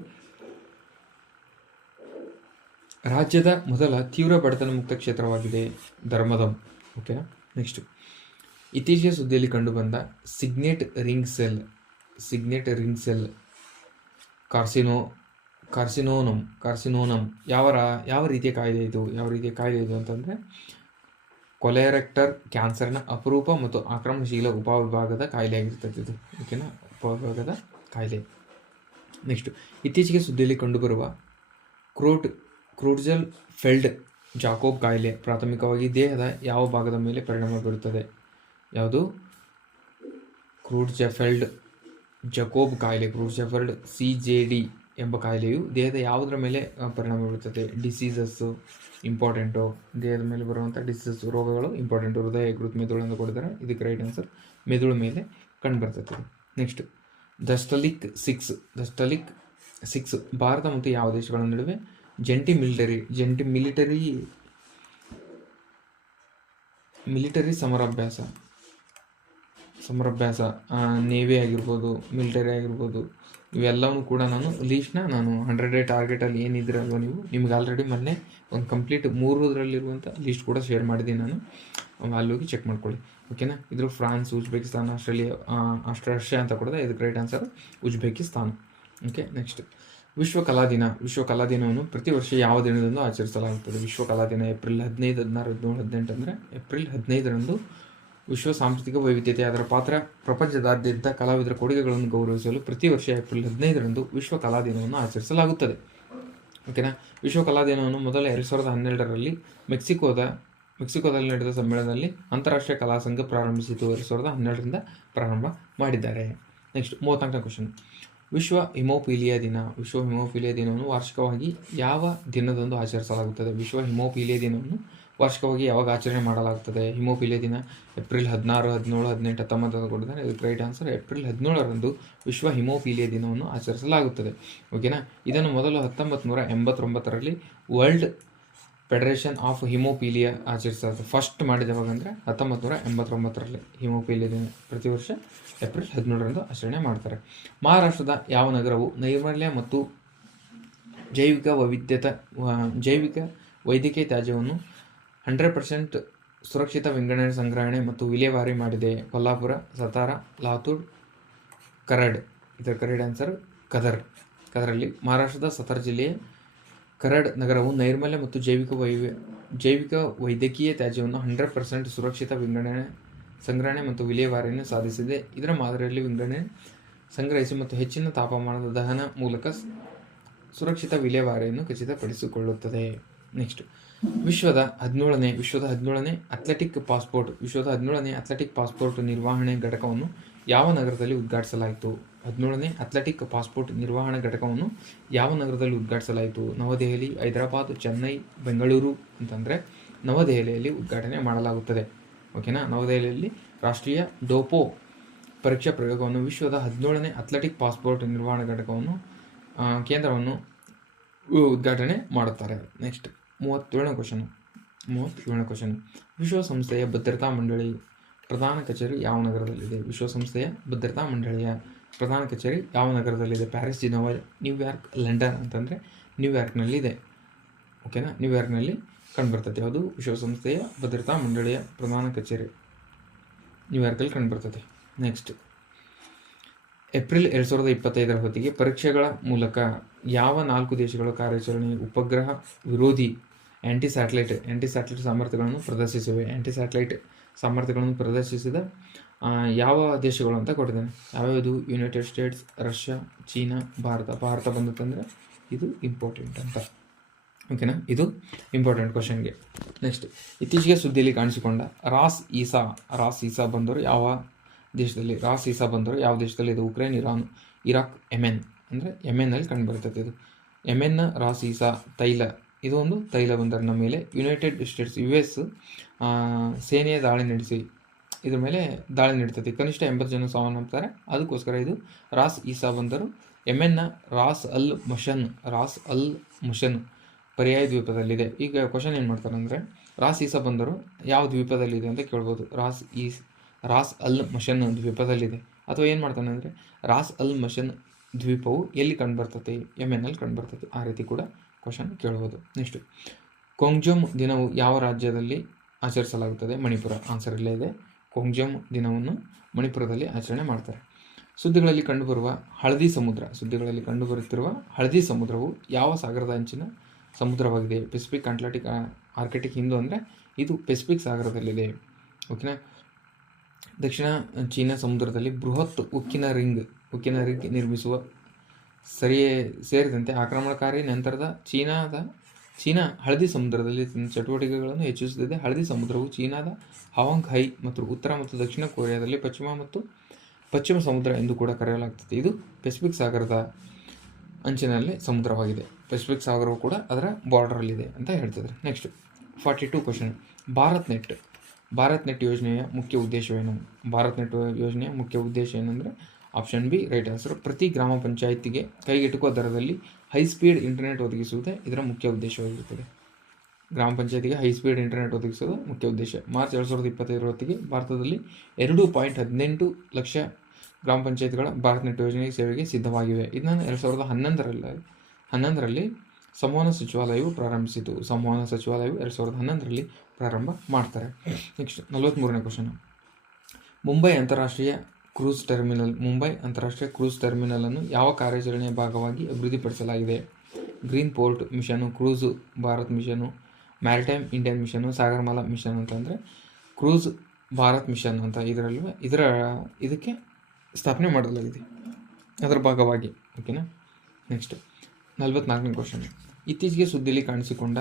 ರಾಜ್ಯದ ಮೊದಲ ತೀವ್ರ ಬಡತನ ಮುಕ್ತ ಕ್ಷೇತ್ರವಾಗಿದೆ, ಧರ್ಮದಂ, ಓಕೆನಾ. ನೆಕ್ಸ್ಟ್, ಇತ್ತೀಚೆಗೆ ಸುದ್ದಿಯಲ್ಲಿ ಕಂಡುಬಂದ ಸಿಗ್ನೆಟ್ ರಿಂಗ್ ಸೆಲ್ ಕಾರ್ಸಿನೋನಮ್ ಯಾವ ರೀತಿಯ ಕಾಯಿಲೆ ಇದು ಅಂತಂದರೆ ಕೊಲೆರೆಕ್ಟರ್ ಕ್ಯಾನ್ಸರ್ನ ಅಪರೂಪ ಮತ್ತು ಆಕ್ರಮಣಶೀಲ ಉಪವಿಭಾಗದ ಕಾಯಿಲೆಯಾಗಿರ್ತದೆ ಇದು, ಓಕೆನಾ, ಉಪವಿಭಾಗದ ಕಾಯಿಲೆ. ನೆಕ್ಸ್ಟ್, ಇತ್ತೀಚೆಗೆ ಸುದ್ದಿಯಲ್ಲಿ ಕಂಡುಬರುವ ಕ್ರೂಟ್ಜೆಲ್ ಫೆಲ್ಡ್ ಜಾಕೋಬ್ ಕಾಯಿಲೆ ಪ್ರಾಥಮಿಕವಾಗಿ ದೇಹದ ಯಾವ ಭಾಗದ ಮೇಲೆ ಪರಿಣಾಮ ಬೀರುತ್ತದೆ? ಯಾವುದು? ಕ್ರೂಟ್ಜೆಫೆಲ್ಡ್ ಜಾಕೋಬ್ ಕಾಯಿಲೆ, ಕ್ರೂಟ್ಜೆಫೆಲ್ಡ್ CJD ಎಂಬ ಕಾಯಿಲೆಯು ದೇಹದ ಯಾವುದರ ಮೇಲೆ ಪರಿಣಾಮ ಬೀರುತ್ತದೆ? ಡಿಸೀಸಸ್ಸು ಇಂಪಾರ್ಟೆಂಟು, ದೇಹದ ಮೇಲೆ ಬರುವಂಥ ರೋಗಗಳು ಇಂಪಾರ್ಟೆಂಟು. ಹೃದಯ, ಯಕೃತ್, ಮೆದುಳು ಅಂತ ಕೊಟ್ಟಿದ್ದಾರೆ. ಇದಕ್ಕೆ ರೈಟ್ ಆನ್ಸರ್ ಮೆದುಳು ಮೇಲೆ ಕಂಡುಬರ್ತದೆ. ನೆಕ್ಸ್ಟ್, ದಸ್ಟಲಿಕ್ 6 ಭಾರತ ಮತ್ತು ಯಾವ ದೇಶಗಳ ನಡುವೆ ಜಂಟಿ ಮಿಲಿಟರಿ ಸಮರಾಭ್ಯಾಸ ನೇವಿ ಆಗಿರ್ಬೋದು, ಮಿಲಿಟರಿ ಆಗಿರ್ಬೋದು, ಇವೆಲ್ಲವೂ ಕೂಡ ನಾನು 100 ಟಾರ್ಗೆಟಲ್ಲಿ ಏನಿದ್ರಲ್ವ ನಿಮ್ಗೆ ಆಲ್ರೆಡಿ ಮೊನ್ನೆ ಒಂದು ಕಂಪ್ಲೀಟ್ 3ರಲ್ಲಿರುವಂಥ ಲೀಸ್ಟ್ ಕೂಡ ಶೇರ್ ಮಾಡಿದ್ದೀನಿ ನಾನು, ಅಲ್ಲಿ ಹೋಗಿ ಚೆಕ್ ಮಾಡ್ಕೊಳ್ಳಿ, ಓಕೆನಾ. ಇದ್ರ ಫ್ರಾನ್ಸ್, ಉಜ್ಬೇಕಿಸ್ತಾನ್, ರಷ್ಯಾ ಅಂತ ಕೊಡೋದು. ಇದಕ್ಕೆ right answer Uzbekistan, okay. Next, ವಿಶ್ವ ಕಲಾ ದಿನವನ್ನು ಪ್ರತಿ ವರ್ಷ ಯಾವ ದಿನದಂದು ಆಚರಿಸಲಾಗುತ್ತದೆ? ವಿಶ್ವ ಕಲಾ ದಿನ ಏಪ್ರಿಲ್ 15, 16, 17, 18 ಅಂದರೆ ಏಪ್ರಿಲ್ 15ರಂದು ವಿಶ್ವ ಸಾಂಸ್ಕೃತಿಕ ವೈವಿಧ್ಯತೆ ಅದರ ಪಾತ್ರ ಪ್ರಪಂಚದಾದ್ಯಂತ ಕಲಾವಿದರ ಕೊಡುಗೆಗಳನ್ನು ಗೌರವಿಸಲು ಪ್ರತಿ ವರ್ಷ ಏಪ್ರಿಲ್ 15ರಂದು ವಿಶ್ವ ಕಲಾ ದಿನವನ್ನು ಆಚರಿಸಲಾಗುತ್ತದೆ, ಓಕೆನಾ. ವಿಶ್ವ ಕಲಾ ದಿನವನ್ನು ಮೊದಲ 2012ರಲ್ಲಿ ಮೆಕ್ಸಿಕೋದಲ್ಲಿ ನಡೆದ ಸಮ್ಮೇಳನದಲ್ಲಿ ಅಂತಾರಾಷ್ಟ್ರೀಯ ಕಲಾ ಸಂಘ ಪ್ರಾರಂಭಿಸಿತು. 2012ರಿಂದ ಪ್ರಾರಂಭ ಮಾಡಿದ್ದಾರೆ. ನೆಕ್ಸ್ಟ್, 34ನೇ ಕ್ವಶನ್, ವಿಶ್ವ ಹಿಮೋಫಿಲಿಯಾ ದಿನವನ್ನು ವಾರ್ಷಿಕವಾಗಿ ಯಾವ ದಿನದಂದು ಆಚರಿಸಲಾಗುತ್ತದೆ? ವಿಶ್ವ ಹಿಮೋಫಿಲಿಯಾ ದಿನವನ್ನು ವಾರ್ಷಿಕವಾಗಿ ಯಾವಾಗ ಆಚರಣೆ ಮಾಡಲಾಗುತ್ತದೆ? ಹಿಮೋಫಿಲಿಯಾ ದಿನ ಏಪ್ರಿಲ್ 16, 17, 18, 19 ಕೊಟ್ಟಿದ್ದಾರೆ. ಇದಕ್ಕೆ ರೈಟ್ ಆನ್ಸರ್ ಏಪ್ರಿಲ್ 17ರಂದು ವಿಶ್ವ ಹಿಮೋಫಿಲಿಯಾ ದಿನವನ್ನು ಆಚರಿಸಲಾಗುತ್ತದೆ, ಓಕೆನಾ. ಇದನ್ನು ಮೊದಲು 1989ರಲ್ಲಿ ವರ್ಲ್ಡ್ ಫೆಡರೇಷನ್ ಆಫ್ ಹಿಮೋಫಿಲಿಯಾ ಆಚರಿಸಲಾಗುತ್ತೆ. ಫಸ್ಟ್ ಮಾಡಿದವಾಗ ಅಂದರೆ 1989ರಲ್ಲಿ ಹಿಮೋಫಿಲಿಯಾ ದಿನ ಪ್ರತಿ ವರ್ಷ ಏಪ್ರಿಲ್ 17ರಂದು ಆಚರಣೆ ಮಾಡ್ತಾರೆ. ಮಹಾರಾಷ್ಟ್ರದ ಯಾವ ನಗರವು ನೈರ್ಮಲ್ಯ ಮತ್ತು ಜೈವಿಕ ವೈದ್ಯಕೀಯ ತ್ಯಾಜ್ಯವನ್ನು 100% ಸುರಕ್ಷಿತ ವಿಂಗಡಣೆ, ಸಂಗ್ರಹಣೆ ಮತ್ತು ವಿಲೇವಾರಿ ಮಾಡಿದೆ? ಕೊಲ್ಹಾಪುರ, ಸತಾರಾ, ಲಾತೂರ್, ಕರಡ್. ಇದರ ಕರೆಕ್ಟ್ ಆನ್ಸರ್ ಕದರಲ್ಲಿ. ಮಹಾರಾಷ್ಟ್ರದ ಸತಾರಾ ಜಿಲ್ಲೆಯ ಕರಡ್ ನಗರವು ನೈರ್ಮಲ್ಯ ಮತ್ತು ಜೈವಿಕ ವೈದ್ಯಕೀಯ ತ್ಯಾಜ್ಯವನ್ನು 100% ಸುರಕ್ಷಿತ ವಿಂಗಡಣೆ, ಸಂಗ್ರಹಣೆ ಮತ್ತು ವಿಲೇವಾರಿಯನ್ನು ಸಾಧಿಸಿದೆ. ಇದರ ಮಾದರಿಯಲ್ಲಿ ವಿಂಗಡಣೆ, ಸಂಗ್ರಹಿಸಿ ಮತ್ತು ಹೆಚ್ಚಿನ ತಾಪಮಾನದ ದಹನ ಮೂಲಕ ಸುರಕ್ಷಿತ ವಿಲೇವಾರಿಯನ್ನು ಖಚಿತಪಡಿಸಿಕೊಳ್ಳುತ್ತದೆ. ನೆಕ್ಸ್ಟ್, ವಿಶ್ವದ 17ನೇ ಅಥ್ಲೆಟಿಕ್ ಪಾಸ್ಪೋರ್ಟ್ ನಿರ್ವಹಣೆ ಘಟಕವನ್ನು ಯಾವ ನಗರದಲ್ಲಿ ಉದ್ಘಾಟಿಸಲಾಯಿತು? 17ನೇ ಅಥ್ಲೆಟಿಕ್ ಪಾಸ್ಪೋರ್ಟ್ ನಿರ್ವಹಣಾ ಘಟಕವನ್ನು ಯಾವ ನಗರದಲ್ಲಿ ಉದ್ಘಾಟಿಸಲಾಯಿತು? ನವದೆಹಲಿ, ಹೈದರಾಬಾದ್, ಚೆನ್ನೈ, ಬೆಂಗಳೂರು ಅಂತಂದರೆ ನವದೆಹಲಿಯಲ್ಲಿ ಉದ್ಘಾಟನೆ ಮಾಡಲಾಗುತ್ತದೆ, ಓಕೆನಾ. ನವದೆಹಲಿಯಲ್ಲಿ ರಾಷ್ಟ್ರೀಯ ಡೋಪೋ ಪರೀಕ್ಷಾ ಪ್ರಯೋಗವನ್ನು ವಿಶ್ವದ 17ನೇ ಅಥ್ಲೆಟಿಕ್ ಪಾಸ್ಪೋರ್ಟ್ ನಿರ್ವಹಣಾ ಘಟಕವನ್ನು ಕೇಂದ್ರವನ್ನು ಉದ್ಘಾಟನೆ ಮಾಡುತ್ತಾರೆ. ನೆಕ್ಸ್ಟ್ 37ನೇ ಕ್ವಶನ್. ವಿಶ್ವಸಂಸ್ಥೆಯ ಭದ್ರತಾ ಮಂಡಳಿ ಪ್ರಧಾನ ಕಚೇರಿ ಯಾವ ನಗರದಲ್ಲಿದೆ? ವಿಶ್ವಸಂಸ್ಥೆಯ ಭದ್ರತಾ ಮಂಡಳಿಯ ಪ್ರಧಾನ ಕಚೇರಿ ಯಾವ ನಗರದಲ್ಲಿದೆ? ಪ್ಯಾರಿಸ್, ಜಿನೋವಾ, ನ್ಯೂಯಾರ್ಕ್, ಲಂಡನ್ ಅಂತಂದರೆ ನ್ಯೂಯಾರ್ಕ್ನಲ್ಲಿದೆ. ಓಕೆನಾ, ನ್ಯೂಯಾರ್ಕ್ನಲ್ಲಿ ಕಂಡುಬರ್ತದೆ. ಯಾವುದು? ವಿಶ್ವಸಂಸ್ಥೆಯ ಭದ್ರತಾ ಮಂಡಳಿಯ ಪ್ರಧಾನ ಕಚೇರಿ ನ್ಯೂಯಾರ್ಕಲ್ಲಿ ಕಂಡುಬರ್ತದೆ. ನೆಕ್ಸ್ಟ್, ಏಪ್ರಿಲ್ 2025 ಹೊತ್ತಿಗೆ ಪರೀಕ್ಷೆಗಳ ಮೂಲಕ ಯಾವ 4 ದೇಶಗಳ ಕಾರ್ಯಾಚರಣೆ ಉಪಗ್ರಹ ವಿರೋಧಿ ಆ್ಯಂಟಿ ಸ್ಯಾಟಲೈಟ್ ಸಾಮರ್ಥ್ಯಗಳನ್ನು ಪ್ರದರ್ಶಿಸಿವೆ? ಸಾಮರ್ಥ್ಯಗಳನ್ನು ಪ್ರದರ್ಶಿಸಿದ ಯಾವ ದೇಶಗಳು ಅಂತ ಕೊಟ್ಟಿದ್ದಾನೆ. ಯಾವ್ಯಾವುದು? ಯುನೈಟೆಡ್ ಸ್ಟೇಟ್ಸ್, ರಷ್ಯಾ, ಚೀನಾ, ಭಾರತ ಬಂದುತ್ತಂದರೆ ಇದು ಇಂಪಾರ್ಟೆಂಟ್ ಅಂತ. ಓಕೆನಾ, ಇದು ಇಂಪಾರ್ಟೆಂಟ್ ಕ್ವಶನ್ಗೆ. ನೆಕ್ಸ್ಟ್, ಇತ್ತೀಚೆಗೆ ಸುದ್ದಿಯಲ್ಲಿ ಕಾಣಿಸಿಕೊಂಡ ರಾಸ್ ಈಸಾ ಬಂದರು ಯಾವ ದೇಶದಲ್ಲಿ? ಯಾವ ದೇಶದಲ್ಲಿ? ಇದು ಉಕ್ರೇನ್, ಇರಾನ್, ಇರಾಕ್, ಯೆಮೆನ್. ಅಂದರೆ ಯೆಮೆನ್ನಲ್ಲಿ ಕಂಡುಬರ್ತದೆ. ಇದು ಯೆಮೆನ್ನ ರಾಸ್ ಈಸಾ ತೈಲ, ಇದು ಒಂದು ತೈಲ ಬಂದರಿನ ಮೇಲೆ ಯುನೈಟೆಡ್ ಸ್ಟೇಟ್ಸ್ US ಸೇನೆಯ ದಾಳಿ ನಡೆಸಿ ಇದ್ರ ಮೇಲೆ ದಾಳಿ ನೀಡ್ತದೆ. ಕನಿಷ್ಠ 80 ಜನ ಸಾವನ್ನಪ್ತಾರೆ. ಅದಕ್ಕೋಸ್ಕರ ಇದು ರಾಸ್ ಈಸಾ ಬಂದರು ಯೆಮೆನ್ನ ರಾಸ್ ಅಲ್ ಮುಷನ್ ಪರ್ಯಾಯ ದ್ವೀಪದಲ್ಲಿದೆ. ಈಗ ಕ್ವಶನ್ ಏನು ಮಾಡ್ತಾರೆ ಅಂದರೆ, ರಾಸ್ ಈಸಾ ಬಂದರು ಯಾವ ದ್ವೀಪದಲ್ಲಿದೆ ಅಂತ ಕೇಳ್ಬೋದು. ರಾಸ್ ಅಲ್ ಮಷನ್ ದ್ವೀಪದಲ್ಲಿದೆ. ಅಥವಾ ಏನು ಮಾಡ್ತಾನೆ ಅಂದರೆ, ರಾಸ್ ಅಲ್ ಮಷನ್ ದ್ವೀಪವು ಎಲ್ಲಿ ಕಂಡುಬರ್ತದೆ? ಯೆಮೆನ್ನಲ್ಲಿ ಕಂಡುಬರ್ತದೆ. ಆ ರೀತಿ ಕೂಡ ಕ್ವಶನ್ ಕೇಳ್ಬೋದು. ನೆಕ್ಸ್ಟ್, ಕೊಂಗ್ಜಮ್ ದಿನವು ಯಾವ ರಾಜ್ಯದಲ್ಲಿ ಆಚರಿಸಲಾಗುತ್ತದೆ? ಮಣಿಪುರ. ಆನ್ಸರ್ ಇಲ್ಲೇ ಇದೆ. ಕೊಂಗ್ಜಮ್ ದಿನವನ್ನು ಮಣಿಪುರದಲ್ಲಿ ಆಚರಣೆ ಮಾಡ್ತಾರೆ. ಸುದ್ದಿಗಳಲ್ಲಿ ಕಂಡುಬರುತ್ತಿರುವ ಹಳದಿ ಸಮುದ್ರವು ಯಾವ ಸಾಗರದ ಅಂಚಿನ ಸಮುದ್ರವಾಗಿದೆ? Pacific, Atlantic, Arctic. ಹಿಂದೂ ಅಂದರೆ ಇದು ಪೆಸಿಫಿಕ್ ಸಾಗರದಲ್ಲಿದೆ. ಓಕೆನಾ. ದಕ್ಷಿಣ ಚೀನಾ ಸಮುದ್ರದಲ್ಲಿ ಬೃಹತ್ ಉಕ್ಕಿನ ರಿಂಗ್ ನಿರ್ಮಿಸುವ ಸೇರಿದಂತೆ ಆಕ್ರಮಣಕಾರಿ ನಂತರದ ಚೀನಾ ಹಳದಿ ಸಮುದ್ರದಲ್ಲಿ ತನ್ನ ಚಟುವಟಿಕೆಗಳನ್ನು ಹೆಚ್ಚಿಸುತ್ತಿದೆ. ಹಳದಿ ಸಮುದ್ರವು ಚೀನಾದ ಹವಾಂಗ್ ಹೈ ಮತ್ತು ಉತ್ತರ ಮತ್ತು ದಕ್ಷಿಣ ಕೊರಿಯಾದಲ್ಲಿ ಪಶ್ಚಿಮ ಸಮುದ್ರ ಎಂದು ಕೂಡ ಕರೆಯಲಾಗುತ್ತದೆ. ಇದು ಪೆಸಿಫಿಕ್ ಸಾಗರದ ಅಂಚಿನಲ್ಲಿ ಸಮುದ್ರವಾಗಿದೆ. ಪೆಸಿಫಿಕ್ ಸಾಗರವು ಕೂಡ ಅದರ ಬಾರ್ಡರಲ್ಲಿದೆ ಅಂತ ಹೇಳ್ತಿದ್ದಾರೆ. Next 42 question. ಭಾರತ್ ನೆಟ್ ಯೋಜನೆಯ ಮುಖ್ಯ ಉದ್ದೇಶವೇನು? ಯೋಜನೆಯ ಮುಖ್ಯ ಉದ್ದೇಶ ಏನಂದರೆ ಆಪ್ಷನ್ ಬಿ ರೈಟ್ ಆನ್ಸರ್. ಪ್ರತಿ ಗ್ರಾಮ ಪಂಚಾಯಿತಿಗೆ ಕೈಗೆಟುಕುವ ದರದಲ್ಲಿ ಹೈಸ್ಪೀಡ್ ಇಂಟರ್ನೆಟ್ ಒದಗಿಸುವುದೇ ಇದರ ಮುಖ್ಯ ಉದ್ದೇಶವಾಗಿರುತ್ತದೆ. ಗ್ರಾಮ ಪಂಚಾಯಿತಿಗೆ ಹೈಸ್ಪೀಡ್ ಇಂಟರ್ನೆಟ್ ಒದಗಿಸುವುದು ಮುಖ್ಯ ಉದ್ದೇಶ. ಮಾರ್ಚ್ 2025 ಹೊತ್ತಿಗೆ ಭಾರತದಲ್ಲಿ 2.18 ಲಕ್ಷ ಗ್ರಾಮ ಪಂಚಾಯಿತಿಗಳ ಭಾರತ್ ನೆಟ್ ಯೋಜನೆ ಸೇವೆಗೆ ಸಿದ್ಧವಾಗಿವೆ. ಇದನ್ನು 2011ರಲ್ಲಿ ಸಂವಹನ ಸಚಿವಾಲಯವು ಪ್ರಾರಂಭಿಸಿತು. 2011ರಲ್ಲಿ ಪ್ರಾರಂಭ ಮಾಡ್ತಾರೆ. Next 43ನೇ question. ಮುಂಬೈ ಅಂತಾರಾಷ್ಟ್ರೀಯ ಕ್ರೂಸ್ ಟರ್ಮಿನಲ್ ಅನ್ನು ಯಾವ ಕಾರ್ಯಾಚರಣೆಯ ಭಾಗವಾಗಿ ಅಭಿವೃದ್ಧಿಪಡಿಸಲಾಗಿದೆ? Green port mission, cruise Bharat mission, maritime Indian mission, Sagarmala mission ಅಂತಂದರೆ ಕ್ರೂಸ್ ಭಾರತ್ ಮಿಷನ್ ಅಂತ ಇದಕ್ಕೆ ಸ್ಥಾಪನೆ ಮಾಡಲಾಗಿದೆ ಅದರ ಭಾಗವಾಗಿ. ಓಕೆನಾ. ನೆಕ್ಸ್ಟ್ 44ನೇ ಕ್ವಶನ್. ಇತ್ತೀಚೆಗೆ ಸುದ್ದಿಯಲ್ಲಿ ಕಾಣಿಸಿಕೊಂಡ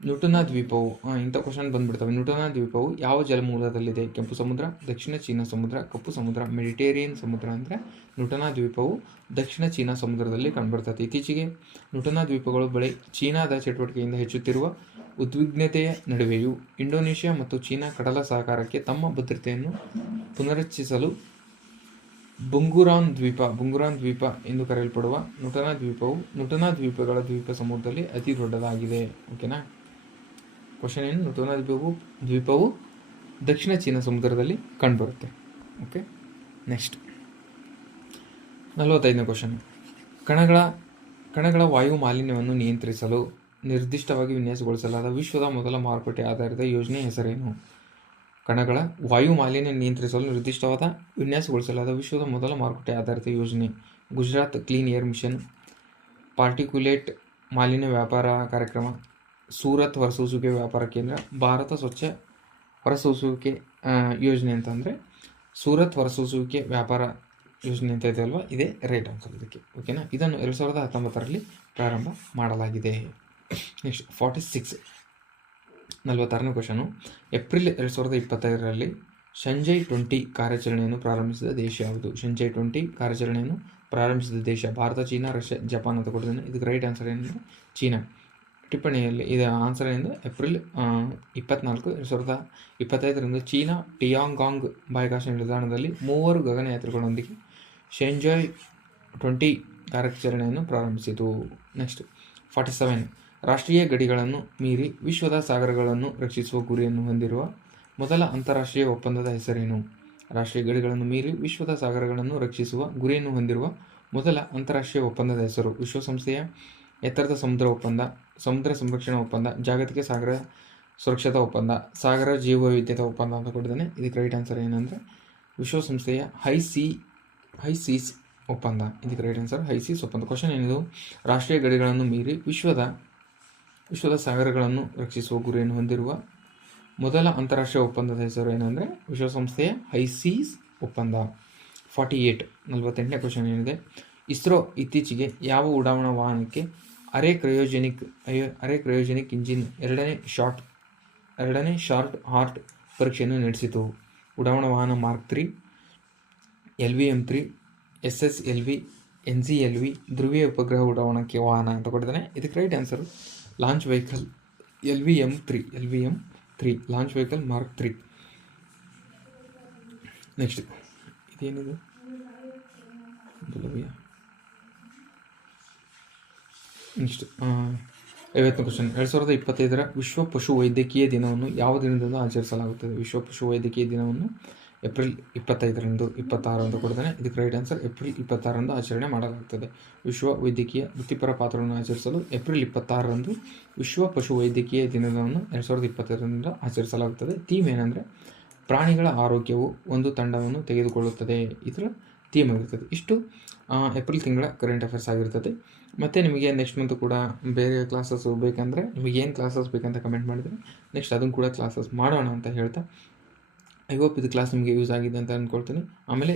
ನ್ಯೂಟನಾ ದ್ವೀಪವು ಇಂಥ ಕ್ವಶನ್ ಬಂದ್ಬಿಡ್ತವೆ. ನ್ಯೂಟನಾ ದ್ವೀಪವು ಯಾವ ಜಲಮೂಲದಲ್ಲಿದೆ? ಕೆಂಪು ಸಮುದ್ರ, ದಕ್ಷಿಣ ಚೀನಾ ಸಮುದ್ರ, ಕಪ್ಪು ಸಮುದ್ರ, ಮೆಡಿಟೇರಿಯನ್ ಸಮುದ್ರ. ಅಂದರೆ ನ್ಯೂಟನಾ ದ್ವೀಪವು ದಕ್ಷಿಣ ಚೀನಾ ಸಮುದ್ರದಲ್ಲಿ ಕಂಡುಬರ್ತದೆ. ಇತ್ತೀಚೆಗೆ ನ್ಯೂಟನಾ ದ್ವೀಪಗಳು ಬಳಿ ಚೀನಾದ ಚಟುವಟಿಕೆಯಿಂದ ಹೆಚ್ಚುತ್ತಿರುವ ಉದ್ವಿಗ್ನತೆಯ ನಡುವೆಯೂ ಇಂಡೋನೇಷ್ಯಾ ಮತ್ತು ಚೀನಾ ಕಡಲ ಸಹಕಾರಕ್ಕೆ ತಮ್ಮ ಭದ್ರತೆಯನ್ನು ಪುನರುಚ್ಚರಿಸಲು ಬುಂಗುರಾನ್ ದ್ವೀಪ ಎಂದು ಕರೆಯಲ್ಪಡುವ ನ್ಯೂಟನಾ ದ್ವೀಪಗಳ ದ್ವೀಪ ಸಮೂಹದಲ್ಲಿ ಅತಿ ದೊಡ್ಡದಾಗಿದೆ. ಓಕೆನಾ. ಕ್ವಶನ್ ಏನು? ನ್ಯೂಟನಾ ದ್ವೀಪವು ದಕ್ಷಿಣ ಚೀನಾ ಸಮುದ್ರದಲ್ಲಿ ಕಂಡುಬರುತ್ತೆ. ಓಕೆ. ನೆಕ್ಸ್ಟ್ 45ನೇ ಕ್ವಶನ್. ಕಣಗಳ ವಾಯು ಮಾಲಿನ್ಯವನ್ನು ನಿಯಂತ್ರಿಸಲು ನಿರ್ದಿಷ್ಟವಾಗಿ ವಿನ್ಯಾಸಗೊಳಿಸಲಾದ ವಿಶ್ವದ ಮೊದಲ ಮಾರುಕಟ್ಟೆ ಆಧಾರಿತ ಯೋಜನೆ ಹೆಸರೇನು? ಕಣಗಳ ವಾಯು ಮಾಲಿನ್ಯ ನಿಯಂತ್ರಿಸಲು ನಿರ್ದಿಷ್ಟವಾದ ವಿನ್ಯಾಸಗೊಳಿಸಲಾದ ವಿಶ್ವದ ಮೊದಲ ಮಾರುಕಟ್ಟೆ ಆಧಾರಿತ ಯೋಜನೆ. Gujarat clean air mission, particulate ಮಾಲಿನ್ಯ ವ್ಯಾಪಾರ ಕಾರ್ಯಕ್ರಮ, ಸೂರತ್ ಹೊರಸೂಸುವಿಕೆ ವ್ಯಾಪಾರ ಕೇಂದ್ರ, ಭಾರತ ಸ್ವಚ್ಛ ಹೊರಸೂಸುವಿಕೆ ಯೋಜನೆ ಅಂತಂದರೆ ಸೂರತ್ ಹೊರಸೂಸುವಿಕೆ ವ್ಯಾಪಾರ ಯೋಜನೆ ಅಂತ ಇದೆ ಅಲ್ವಾ, ಇದೇ ರೈಟ್ ಆನ್ಸರ್ ಇದಕ್ಕೆ. ಓಕೆನಾ. ಇದನ್ನು 2019ರಲ್ಲಿ ಪ್ರಾರಂಭ ಮಾಡಲಾಗಿದೆ. ನೆಕ್ಸ್ಟ್ 46 46ನೇ ಕ್ವಶನು. ಏಪ್ರಿಲ್ 2025ರಲ್ಲಿ ಶಂಘೈ 20 ಕಾರ್ಯಾಚರಣೆಯನ್ನು ಪ್ರಾರಂಭಿಸಿದ ದೇಶ ಯಾವುದು? ಶಂಘೈ 20 ಕಾರ್ಯಾಚರಣೆಯನ್ನು ಪ್ರಾರಂಭಿಸಿದ ದೇಶ ಭಾರತ, ಚೀನಾ, ರಷ್ಯಾ, ಜಪಾನ್ ಅಂತ ಕೊಟ್ಟಿದ್ದೇನೆ. ಇದಕ್ಕೆ ರೈಟ್ ಆನ್ಸರ್ ಏನಂದರೆ ಚೀನಾ. ಟಿಪ್ಪಣಿಯಲ್ಲಿ ಇದು ಆನ್ಸರ್ ಎಂದು ಏಪ್ರಿಲ್ 24, 2025 ಚೀನಾ ಟಿಯಾಂಗಾಂಗ್ ಬಾಹ್ಯಾಕಾಶ ನಿಲ್ದಾಣದಲ್ಲಿ 3 ಗಗನಯಾತ್ರಿಗಳೊಂದಿಗೆ ಶೆಂಜಾಯ್ 20 ಕಾರ್ಯಾಚರಣೆಯನ್ನು ಪ್ರಾರಂಭಿಸಿತು. ನೆಕ್ಸ್ಟ್ 47 ರಾಷ್ಟ್ರೀಯ ಗಡಿಗಳನ್ನು ಮೀರಿ ವಿಶ್ವದ ಸಾಗರಗಳನ್ನು ರಕ್ಷಿಸುವ ಗುರಿಯನ್ನು ಹೊಂದಿರುವ ಮೊದಲ ಅಂತಾರಾಷ್ಟ್ರೀಯ ಒಪ್ಪಂದದ ಹೆಸರೇನು? ರಾಷ್ಟ್ರೀಯ ಗಡಿಗಳನ್ನು ಮೀರಿ ವಿಶ್ವದ ಸಾಗರಗಳನ್ನು ರಕ್ಷಿಸುವ ಗುರಿಯನ್ನು ಹೊಂದಿರುವ ಮೊದಲ ಅಂತಾರಾಷ್ಟ್ರೀಯ ಒಪ್ಪಂದದ ಹೆಸರು ವಿಶ್ವಸಂಸ್ಥೆಯ ಎತ್ತರದ ಸಮುದ್ರ ಒಪ್ಪಂದ, ಸಮುದ್ರ ಸಂರಕ್ಷಣಾ ಒಪ್ಪಂದ, ಜಾಗತಿಕ ಸಾಗರ ಸುರಕ್ಷತಾ ಒಪ್ಪಂದ, ಸಾಗರ ಜೀವವೈವಿಧ್ಯತಾ ಒಪ್ಪಂದ ಅಂತ ಕೊಟ್ಟಿದ್ದಾನೆ. ಇದಕ್ಕೆ ರೈಟ್ ಆನ್ಸರ್ ಏನಂದರೆ ವಿಶ್ವಸಂಸ್ಥೆಯ ಹೈ ಸೀಸ್ ಒಪ್ಪಂದ. ಇದಕ್ಕೆ ರೈಟ್ ಆನ್ಸರ್ ಹೈ ಸೀಸ್ ಒಪ್ಪಂದ. ಕ್ವಶನ್ ಏನಿದು? ರಾಷ್ಟ್ರೀಯ ಗಡಿಗಳನ್ನು ಮೀರಿ ವಿಶ್ವದ ಸಾಗರಗಳನ್ನು ರಕ್ಷಿಸುವ ಗುರಿಯನ್ನು ಹೊಂದಿರುವ ಮೊದಲ ಅಂತಾರಾಷ್ಟ್ರೀಯ ಒಪ್ಪಂದದ ಹೆಸರು ಏನಂದರೆ ವಿಶ್ವಸಂಸ್ಥೆಯ ಹೈ ಸೀಸ್ ಒಪ್ಪಂದ. 48ನೇ ಕ್ವಶನ್ ಏನಿದೆ? ಇಸ್ರೋ ಇತ್ತೀಚೆಗೆ ಯಾವ ಉಡಾವಣಾ ವಾಹನಕ್ಕೆ ಅರೆ ಕ್ರಯೋಜೆನಿಕ್ ಇಂಜಿನ್ ಎರಡನೇ ಶಾರ್ಟ್ ಹಾರ್ಟ್ ಪರೀಕ್ಷೆಯನ್ನು ನಡೆಸಿತು? ಉಡಾವಣಾ ವಾಹನ ಮಾರ್ಕ್ 3, LVM-3, SSLV, NCLV, ಧ್ರುವೀಯ ಉಪಗ್ರಹ ಉಡಾವಣಾ ವಾಹನ ಅಂತ ಕೊಟ್ಟಿದ್ದಾನೆ. ಇದಕ್ಕೆ right answer launch vehicle LVM-3 launch vehicle mark 3. Next ಇದೇನಿದು? ನೆಕ್ಸ್ಟ್ 50ನೇ ಕ್ವಶನ್. 2025 ವಿಶ್ವ ಪಶು ವೈದ್ಯಕೀಯ ದಿನವನ್ನು ಯಾವ ದಿನದಂದು ಆಚರಿಸಲಾಗುತ್ತದೆ? ವಿಶ್ವ ಪಶು ವೈದ್ಯಕೀಯ ದಿನವನ್ನು ಏಪ್ರಿಲ್ 25, 26 ಅಂತ ಕೊಡ್ತಾನೆ. ಇದಕ್ಕೆ ರೈಟ್ ಆನ್ಸರ್ ಏಪ್ರಿಲ್ 26 ಆಚರಣೆ ಮಾಡಲಾಗುತ್ತದೆ. ವಿಶ್ವ ವೈದ್ಯಕೀಯ ವೃತ್ತಿಪರ ಪಾತ್ರವನ್ನು ಆಚರಿಸಲು ಏಪ್ರಿಲ್ 26 ವಿಶ್ವ ಪಶು ವೈದ್ಯಕೀಯ ದಿನವನ್ನು 2025 ಆಚರಿಸಲಾಗುತ್ತದೆ. ಥೀಮ್ ಏನಂದರೆ ಪ್ರಾಣಿಗಳ ಆರೋಗ್ಯವು ಒಂದು ತಂಡವನ್ನು ತೆಗೆದುಕೊಳ್ಳುತ್ತದೆ. ಇದರ ಥೀಮ್ ಆಗಿರ್ತದೆ. ಇಷ್ಟು ಏಪ್ರಿಲ್ ತಿಂಗಳ ಕರೆಂಟ್ ಅಫೇರ್ಸ್ ಆಗಿರ್ತದೆ. ಮತ್ತು ನಿಮಗೆ ನೆಕ್ಸ್ಟ್ ಮಂತ್ ಕೂಡ ಬೇರೆ ಕ್ಲಾಸಸ್ ಬೇಕಂದರೆ ನಿಮಗೆ ಏನು ಕ್ಲಾಸಸ್ ಬೇಕಂತ ಕಮೆಂಟ್ ಮಾಡಿದರೆ ನೆಕ್ಸ್ಟ್ ಅದನ್ನು ಕೂಡ ಕ್ಲಾಸಸ್ ಮಾಡೋಣ ಅಂತ ಹೇಳ್ತಾ, ಐ ಹೋಪ್ ಇದು ಕ್ಲಾಸ್ ನಿಮಗೆ ಯೂಸ್ ಆಗಿದೆ ಅಂತ ಅಂದ್ಕೊಳ್ತೀನಿ. ಆಮೇಲೆ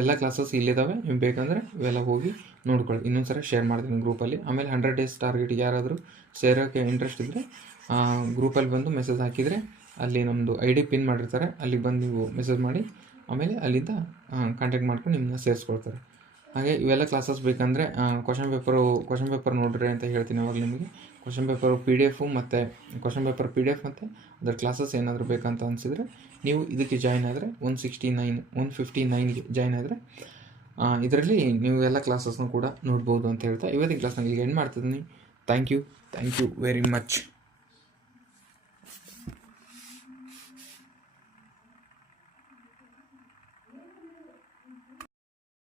ಎಲ್ಲ ಕ್ಲಾಸಸ್ ಇಲ್ಲಿದ್ದಾವೆ, ನಿಮ್ಗೆ ಬೇಕಂದರೆ ಇವೆಲ್ಲ ಹೋಗಿ ನೋಡ್ಕೊಳ್ಳಿ. ಇನ್ನೊಂದು ಶೇರ್ ಮಾಡ್ತೀನಿ ಗ್ರೂಪಲ್ಲಿ. ಆಮೇಲೆ 100 ಡೇಸ್ ಟಾರ್ಗೆಟ್ಗೆ ಯಾರಾದರೂ ಸೇರೋಕ್ಕೆ ಇಂಟ್ರೆಸ್ಟ್ ಇದ್ದರೆ ಗ್ರೂಪಲ್ಲಿ ಬಂದು ಮೆಸೇಜ್ ಹಾಕಿದರೆ ಅಲ್ಲಿ ನಮ್ಮದು ID ಪಿನ್ ಮಾಡಿರ್ತಾರೆ, ಅಲ್ಲಿಗೆ ಬಂದು ನೀವು ಮೆಸೇಜ್ ಮಾಡಿ ಆಮೇಲೆ ಅಲ್ಲಿಂದ ಕಾಂಟ್ಯಾಕ್ಟ್ ಮಾಡ್ಕೊಂಡು ನಿಮ್ಮನ್ನ ಸೇರಿಸ್ಕೊಳ್ತಾರೆ. ಹಾಗೆ ಇವೆಲ್ಲ ಕ್ಲಾಸಸ್ ಬೇಕಂದರೆ ಕ್ವಶನ್ ಪೇಪರ್ ನೋಡ್ರಿ ಅಂತ ಹೇಳ್ತೀನಿ. ಅವಾಗ ನಿಮಗೆ ಕ್ವಶನ್ ಪೇಪರ್ PDF ಮತ್ತು ಅದರ ಕ್ಲಾಸಸ್ ಏನಾದರೂ ಬೇಕಂತ ಅನಿಸಿದರೆ ನೀವು ಇದಕ್ಕೆ ಜಾಯ್ನ್ ಆದರೆ 159ಗೆ ಜಾಯ್ನ್ ಆದರೆ ಇದರಲ್ಲಿ ನೀವು ಎಲ್ಲ ಕ್ಲಾಸಸ್ನೂ ಕೂಡ ನೋಡ್ಬೋದು ಅಂತ ಹೇಳ್ತಾ ಇವತ್ತಿನ ಕ್ಲಾಸ್ನಾಗ ಈಗ ಎಂಡ್ ಮಾಡ್ತಿದ್ದೀನಿ. Thank you very much.